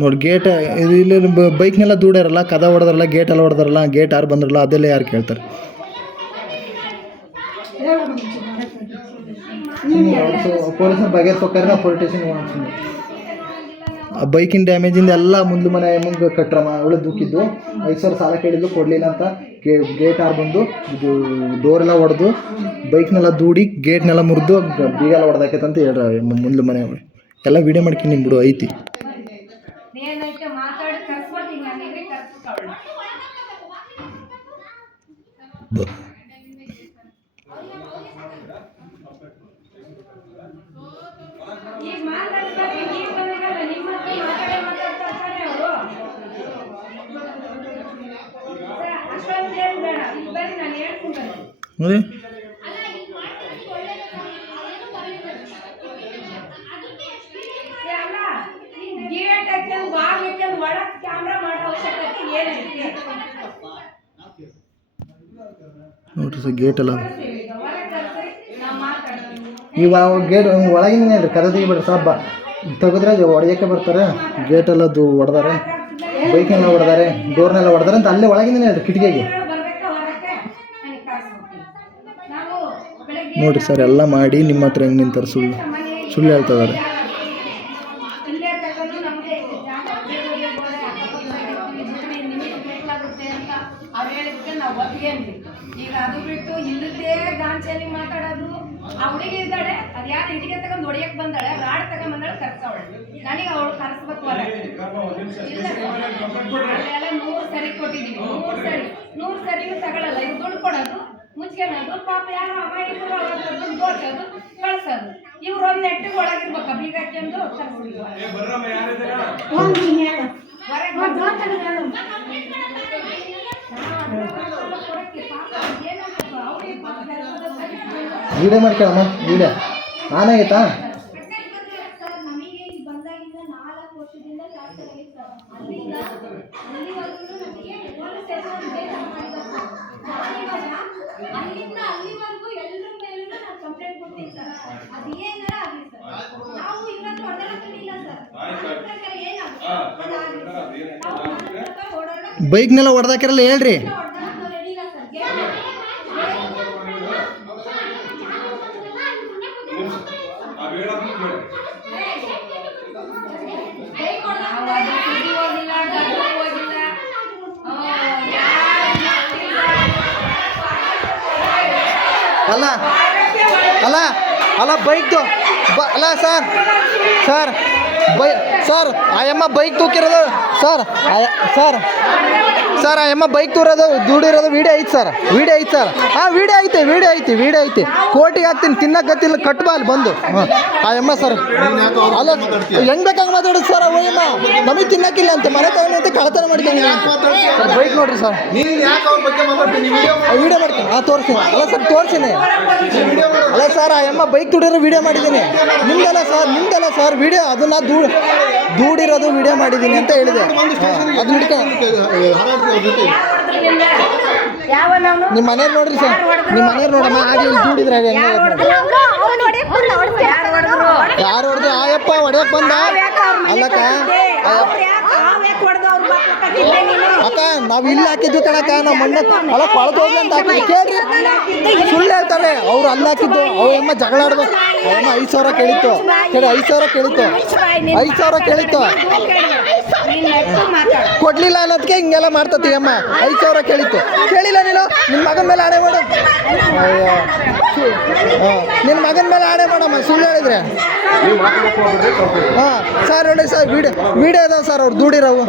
ನೋಡಿ ಗೇಟ್ ಇಲ್ಲಿ ಬೈಕ್ನೆಲ್ಲ ದೂಡ್ಯಾರಲ್ಲ, ಕದ ಹೊಡೆದಾರಲ್ಲ, ಗೇಟೆಲ್ಲ ಹೊಡೆದಾರಲ್ಲ, ಗೇಟ್ ಯಾರು ಬಂದ್ರಲ್ಲ ಅದೆಲ್ಲ ಯಾರು ಕೇಳ್ತಾರೆ? ಪೊಲೀಸ್ನ ಬಗೆಹರಿಸೋಕ್ಕಾರೆ ನಾವು ಪೊಲೀಸ್ ಸ್ಟೇಷನ್ಗೆ ಹೋಗ್ತೀನಿ. ಆ ಬೈಕಿನ ಡ್ಯಾಮೇಜಿಂದ ಎಲ್ಲ ಮುಂದೆ ಮನೆ ಮುಂದೆ ಕಟ್ರಮ್ಮ, ಅವಳು ದೂಕಿದ್ದು 5,000 ಸಾಲ ಕೇಳಿದ್ದು ಕೊಡಲಿಲ್ಲ ಅಂತ ಗೇಟ್ ಯಾರು ಬಂದು ಇದು ಡೋರೆಲ್ಲ ಹೊಡೆದು ಬೈಕ್ನೆಲ್ಲ ದೂಡಿ ಗೇಟ್ನೆಲ್ಲ ಮುರಿದು ಬೀಗೆಲ್ಲ ಹೊಡೆದಾಕೈತೆ ಅಂತ ಹೇಳ್ರ ಮುಂದೆ ಮನೆ. ಎಲ್ಲ ವೀಡಿಯೋ ಮಾಡ್ಕೊಂಡು ನಿಮ್ಮ ಬಿಡು ಐತಿ. ನೋಡಿ ನೋಡ್ರಿ ಸರ್ ಗೇಟ್ ಎಲ್ಲ ಇವಾಗ ಗೇಟ್ ಒಳಗಿನ ಕದ ತೆಗಿಬೇಡ್ರಿ ಸಾಬ. ತೆಗೆದ್ರೆ ಹೊಡೆಯೋಕ್ಕೆ ಬರ್ತಾರೆ, ಗೇಟೆಲ್ಲ ಹೊಡೆದಾರೆ, ಬೈಕೆಲ್ಲ ಹೊಡೆದಾರೆ, ಡೋರ್ನೆಲ್ಲ ಹೊಡೆದಾರೆ ಅಂತ ಅಲ್ಲೇ ಒಳಗಿಂದನೇ ಹೇಳ್ರಿ ಕಿಟಕಿಗೆ. ಬರ್ಬೇಕಾ ಹೊರಕ್ಕೆ ನನಗೆ ಕಳ್ಸ್ಬಿಡ್ತೀನಿ. ನಾವು ಬೆಳಗ್ಗೆ ನೋಡಿರಿ ಸರ್ ಎಲ್ಲ ಮಾಡಿ ನಿಮ್ಮ ಹತ್ರ ಹೆಂಗೆ ನಿಂತಾರೆ, ಸುಳ್ಳು ಹೇಳ್ತಾ ಇದ್ದಾರೆ. ಇಲ್ಲೇ ತಗೊಂಡು ನಮಗೆ ಜಾಗ ಬೇರೆಯವ್ರಿಗೆ ಗೋಡೆ ನಿಮಗೆ ಬೇಕಾಗುತ್ತೆ ಅಂತ ಅವ್ರು ಹೇಳಿದ್ಕೆ ನಾವು ಒಪ್ಪಿಗೆಂದ್ವಿ. ಈಗ ಅದು ಬಿಟ್ಟು ಇಲ್ಲದೇ ಗಾಂಚಲಿ ಮಾತಾಡೋದು. ಆ ಹುಡುಗಿ ಇದ್ದಾಳೆ, ಅದು ಯಾರು ಇಟ್ಟಿಗೆ ತಗೊಂಡು ಹೊಡಿಯಕ್ಕೆ ಬಂದಾಳೆ, ರಾಡ್ ತಗೊಂಡ್ಬಂದಾಳೆ, ಕರ್ಸವಳೆ. ನನಗೆ ಅವಳು ಕರ್ಸ್ಬೇಕು ಹೊರಗೆ. ಇಲ್ಲ ಅಲ್ಲೆಲ್ಲ 100 ಸರಿ ಕೊಟ್ಟಿದ್ದೀವಿ, 100 ಸರಿ 100 ಸರಿನೂ ತಗೊಳ್ಳಲ್ಲ. ಇವ್ರು ದುಡ್ಡು ಕೊಡೋದು, ಮುಚ್ಕೊಳ್ಳೋದು, ಪಾಪ ಯಾರೋ ಅಮಾಯಕರು ಅವ್ರ ದುಡ್ಡು ತೋರ್ಸೋದು, ಕಳ್ಸೋದು. ಇವ್ರು ಒಂದು ನೆಟ್ಟಿಗೆ ಒಳಗಿರ್ಬೇಕು, ಬೀಗ ಹಾಕ್ಯಂದು ಕರ್ಸ್ಬಿಡ್ಬೇಕು. ವೀಡಿಯೋ ಮಾಡ್ಕೊಳ್ಳಮ್ಮ, ವೀಡಿಯೋ ಆನ್ ಆಗೈತಾ? ನಮಗೆ ಬಂದಾಗಿಂದ 4 ವರ್ಷದಿಂದ ಟಾರ್ಚರ್ ಆಗಿತ್ತು ಸರ್. ಅಲ್ಲಿಂದ ಅಲ್ಲಿವರೆಗೂ ನಮಗೆ ಪೊಲೀಸ್ ಸ್ಟೇಷನ್ ಬೇಗ ಮಾಡಿದ್ದಾರೆ ಸರ್. ಅಲ್ಲಿಂದ ಅಲ್ಲಿವರೆಗೂ ಎಲ್ಲರ ಮೇಲೂ ನಾನು ಕಂಪ್ಲೇಂಟ್ ಕೊಡ್ತೀನಿ ಸರ್. ಅದು ಏನಾರ ಆಗಲಿ ಸರ್, ನಾವು ಇವತ್ತು ಹೊಡೆದಾಡ್ಕೊಂಡಿಲ್ಲ ಸರ್. ನನ್ನ ಪ್ರಕಾರ ಏನಾಗುತ್ತೆ ಅದಾಗಲಿ ಸರ್. ನಾವು ನನ್ನ ಪ್ರಕಾರ ಹೊಡೆದಾಡ ಬೈಕ್ನೆಲ್ಲ ಹೊಡೆದಾಕಿರಲ್ಲ ಹೇಳ್ರಿ. ಹೊಡೆದಾಡೋದು ರೆಡಿ ಇಲ್ಲ ಸರ್. ನಾವು ಅದು ಸುದ್ದಿ ಹೋಗಿಲ್ಲ, ಗದ್ದಲ ಹೋಗಿಲ್ಲ. ಅಲ್ಲ ಅಲ್ಲ ಅಲ್ಲ ಬೈಕ್ದು ಅಲ್ಲ ಸರ್ ಸರ್ ಸರ್ ಆ ಅಮ್ಮ ಬೈಕ್ ತೂಕಿರೋದು ಸರ್ ಸರ್ ಸರ್ ಆ ಅಮ್ಮ ಬೈಕ್ ತೂರೋದು ದುಡಿರೋದು ವೀಡಿಯೋ ಐತೆ ಸರ್, ವೀಡಿಯೋ ಐತೆ ಸರ್. ಹಾಂ ವೀಡಿಯೋ ಐತಿ ಕೋರ್ಟಿಗೆ ಹಾಕ್ತೀನಿ, ತಿನ್ನಕ್ಕೆ ಗತ್ತಿಲ್ಲ, ಕಟ್ಬಾ ಅಲ್ಲಿ ಬಂದು. ಹಾಂ ಆ ಅಮ್ಮ ಸರ್ ಅಲ್ಲ ಹೆಂಗೆ ಬೇಕಂಗೆ ಮಾತಾಡೋದು ಸರ್. ಅಯ್ಯಮ್ಮ ನಮಗೆ ತಿನ್ನಕ್ಕಿಲ್ಲ ಅಂತ ಮನೆ ತಗೊಂಡು ಅಂತ ಕಳತನ ಮಾಡ್ತೀನಿ. ಬೈಕ್ ನೋಡ್ರಿ ಸರ್, ವೀಡಿಯೋ ಮಾಡ್ತೀನಿ. ಹಾಂ ತೋರಿಸ್ತೀನಿ. ಅಲ್ಲ ಸರ್ ತೋರಿಸ್ತೀನಿ. ಅಲ್ಲ ಸರ್ ಆ ಅಮ್ಮ ಬೈಕ್ ದುಡಿರೋ ವೀಡಿಯೋ ಮಾಡಿದ್ದೀನಿ. ನಿಮ್ದಲ್ಲ ಸರ್ ವಿಡಿಯೋ, ಅದನ್ನ ದೂಡಿರೋದು ವಿಡಿಯೋ ಮಾಡಿದ್ದೀನಿ ಅಂತ ಹೇಳಿದೆ. ಅದು ನಿಮ್ಮ ಮನೆಯವ್ರು ನೋಡ್ರಿ ಸರ್, ನಿಮ್ಮ ಮನೆಯವ್ರು ನೋಡಮ್ಮ ಆಗಲಿ ಇಲ್ಲಿ ದೂಡಿದ್ರೆ ಯಾರು ಹೊಡೆದು ಆಯಪ್ಪ ಹೊಡೆಯಕ್ಕೆ ಬಂದ ಅಲ್ಲಕ್ಕ ಅಕ್ಕ ನಾವು ಇಲ್ಲಿ ಹಾಕಿದ್ದು ಕಣಕ್ಕ, ನಾವು ಮೊನ್ನೆ ಅಲ್ಲ ಕೊಳತು ಹೋಗ್ಲಿ ಅಂತ ಹಾಕಿ ಕೇಳ್ರಿ. ಸುಳ್ಳು ಹೇಳ್ತಾರೆ ಅವ್ರು ಅಲ್ಲಿ ಹಾಕಿದ್ದು. ಅಮ್ಮ ಜಗಳ ಆಡ್ಬೇಕು. ಅಮ್ಮ 5,000 ಕೇಳಿತ್ತು, ಕೇಳಿ 5,000 ಕೇಳಿತ್ತು ಕೊಡ್ಲಿಲ್ಲ ಅನ್ನೋದಕ್ಕೆ ಹಿಂಗೆಲ್ಲ ಮಾಡ್ತತಿ. ಅಮ್ಮ 5,000 ಕೇಳಿತ್ತು, ಕೇಳಿಲ್ಲ ನೀನು. ನಿನ್ನ ಮಗನ ಮೇಲೆ ಆಣೆ ಮಾಡು. ನಿನ್ನ ಮಗನ ಮೇಲೆ ಆಣೆ ಮಾಡಮ್ಮ ಸುಳ್ಳು ಹೇಳಿದ್ರೆ. ಹಾಂ ಸರ್ ನೋಡಿ ಸರ್ ವಿಡಿಯೋ ಇದಾವೆ ಸರ್, ಅವ್ರು ದುಡಿರೋವು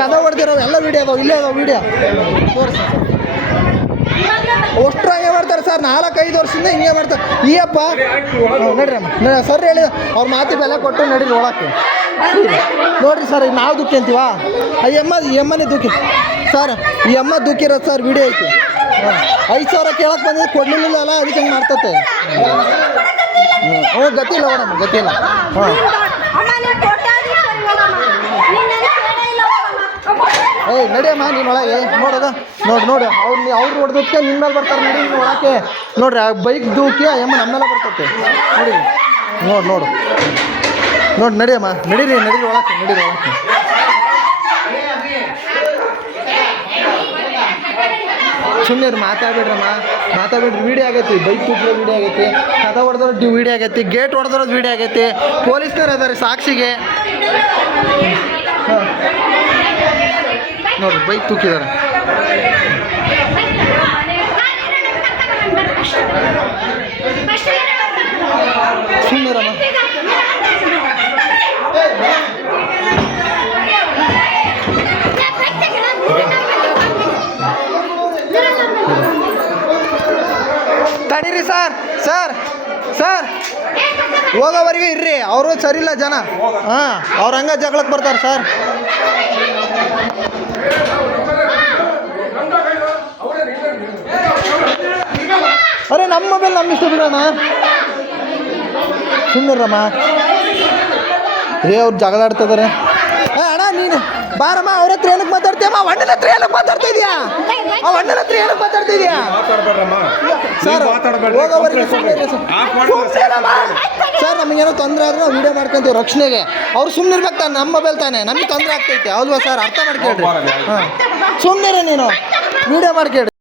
ಕದ ಹೊಡೆದಿರೋವು ಎಲ್ಲ ವಿಡಿಯೋ ಅದಾವೆ, ಇಲ್ಲೇ ಅದಾವೆ ವಿಡಿಯೋ ತೋರಿಸಿ. ಅಷ್ಟ್ರು ಹಂಗೆ ಮಾಡ್ತಾರೆ ಸರ್, 4-5 ವರ್ಷದಿಂದ ಹಿಂಗೆ ಮಾಡ್ತಾರೆ. ಈ ಅಪ್ಪ ನಡ್ರಿ ಅಮ್ಮ ಸರ್ ಹೇಳಿ ಅವ್ರ ಮಾತಿ ಬೆಲೆ ಕೊಟ್ಟು ನಡೀರಿ ಒಳಕ್ಕೆ ನೋಡ್ರಿ ಸರ್. ಈಗ ನಾವು ದುಃಖಿ ಅಂತೀವಾ? ಈ ಅಮ್ಮನೇ ದುಃಖಿ ಸರ್, ಈ ಅಮ್ಮ ದುಃಖಿರೋದು ಸರ್ ವಿಡಿಯೋ ಐತಿ. 5,000 ಕೇಳಕ್ಕೆ ಬಂದಿದ್ದು ಕೊಡ್ಲಿಲ್ಲ ಅಲ್ಲ, ಅದಕ್ಕೆ ಹೆಂಗೆ ಮಾಡ್ತತೆ. ಹ್ಞೂ ಗತಿಲ್ಲ ಮೇಡಮ್, ಗತಿಲ್ಲ. ಹಾಂ ಏಯ್ ನಡಿಯಮ್ಮ ನೀನು ಒಳಗೆ ನೋಡೋದ ನೋಡಿ ಅವ್ರು ಹೊಡೆದಕ್ಕೆ ನಿನ್ನ ಮೇಲೆ ಬರ್ತಾರೆ. ನಡಿ ನೀನು ಒಳಕ್ಕೆ ನೋಡ್ರಿ, ಆ ಬೈಕ್ ದೂಕಿ ಆ ಅಮ್ಮ ನಮ್ಮ ಮೇಲೆ ಬರ್ತತೆ. ನೋಡಿ ನಡಿಯಮ್ಮ, ನಡೀರಿ ಒಳಕ್ಕೆ. ಸುಮ್ಮನೆ ಮಾತಾಡ್ಬಿಡ್ರಿ. ವೀಡಿಯೋ ಆಗೈತಿ, ಬೈಕ್ ತುಟ್ಟಿರೋ ವೀಡಿಯೋ ಆಗೈತಿ, ಕದ ಹೊಡೆದ್ರದ್ದು ವೀಡಿಯೋ ಆಗೈತಿ, ಗೇಟ್ ಹೊಡೆದ್ರದ್ದು ವೀಡಿಯೋ ಆಗೈತಿ, ಪೊಲೀಸ್ನವ್ರು ಅದಾರೆ ಸಾಕ್ಷಿಗೆ. ನೋಡ್ರಿ ಬೈಕ್ ತೂಕಿದ್ದಾರೆ. ಸುಮ್ಮನಿರಮ್ಮ. ತಡೀರಿ ಸರ್ ಹೋಗೋವರೆಗೂ ಇರ್ರಿ, ಅವರು ಸರಿಯಿಲ್ಲ ಜನ. ಹಾಂ ಅವ್ರು ಹಂಗ ಜಗಳಕ್ಕೆ ಬರ್ತಾರೆ ಸರ್. ಅರೆ ನಮ್ಮ ಮೊಬೈಲ್ ನಮ್ಮ ಇಷ್ಟ ಬಿಡೋಣ. ಸುಮ್ಮನಿರಮ್ಮ ಅವ್ರು ಜಗಳ ಆಡ್ತಿದ್ದಾರೆ. ಅಣ್ಣ ನೀನು ಬಾರಮ್ಮ ಅವ್ರ ಹತ್ರ ಏನಕ್ಕೆ ಮಾತಾಡ್ತೀಯಮ್ಮ ಅಣ್ಣನ ಹತ್ರ ಏನಕ್ಕೆ ಮಾತಾಡ್ತಾ ಇದೀಯಾ ಅವ ಅಣ್ಣನ ಹತ್ರ ಏನಕ್ಕೆ ಮಾತಾಡ್ತಾ ಇದೀಯಾ ಸರ್ ಹೋಗೋವರೆಗೆ ಸರ್ ನಮಗೇನೋ ತೊಂದರೆ ಆದ್ರೆ ನಾವು ವಿಡಿಯೋ ಮಾಡ್ಕೊಂತೀವಿ ರಕ್ಷಣೆಗೆ ಅವ್ರು ಸುಮ್ಮನೆ ಇರ್ಬೇಕು ತಾನೆ ನಮ್ಮ ಮೊಬೈಲ್ ತಾನೆ ನಮಗೆ ತೊಂದರೆ ಆಗ್ತೈತೆ ಹೌಲ್ವಾ ಸರ್ ಅರ್ಥ ಮಾಡ್ಕೊಳ್ರಿ ಹಾಂ ಸುಮ್ಮನೆ ನೀನು ವಿಡಿಯೋ ಮಾಡ್ಕೊಳ್ರಿ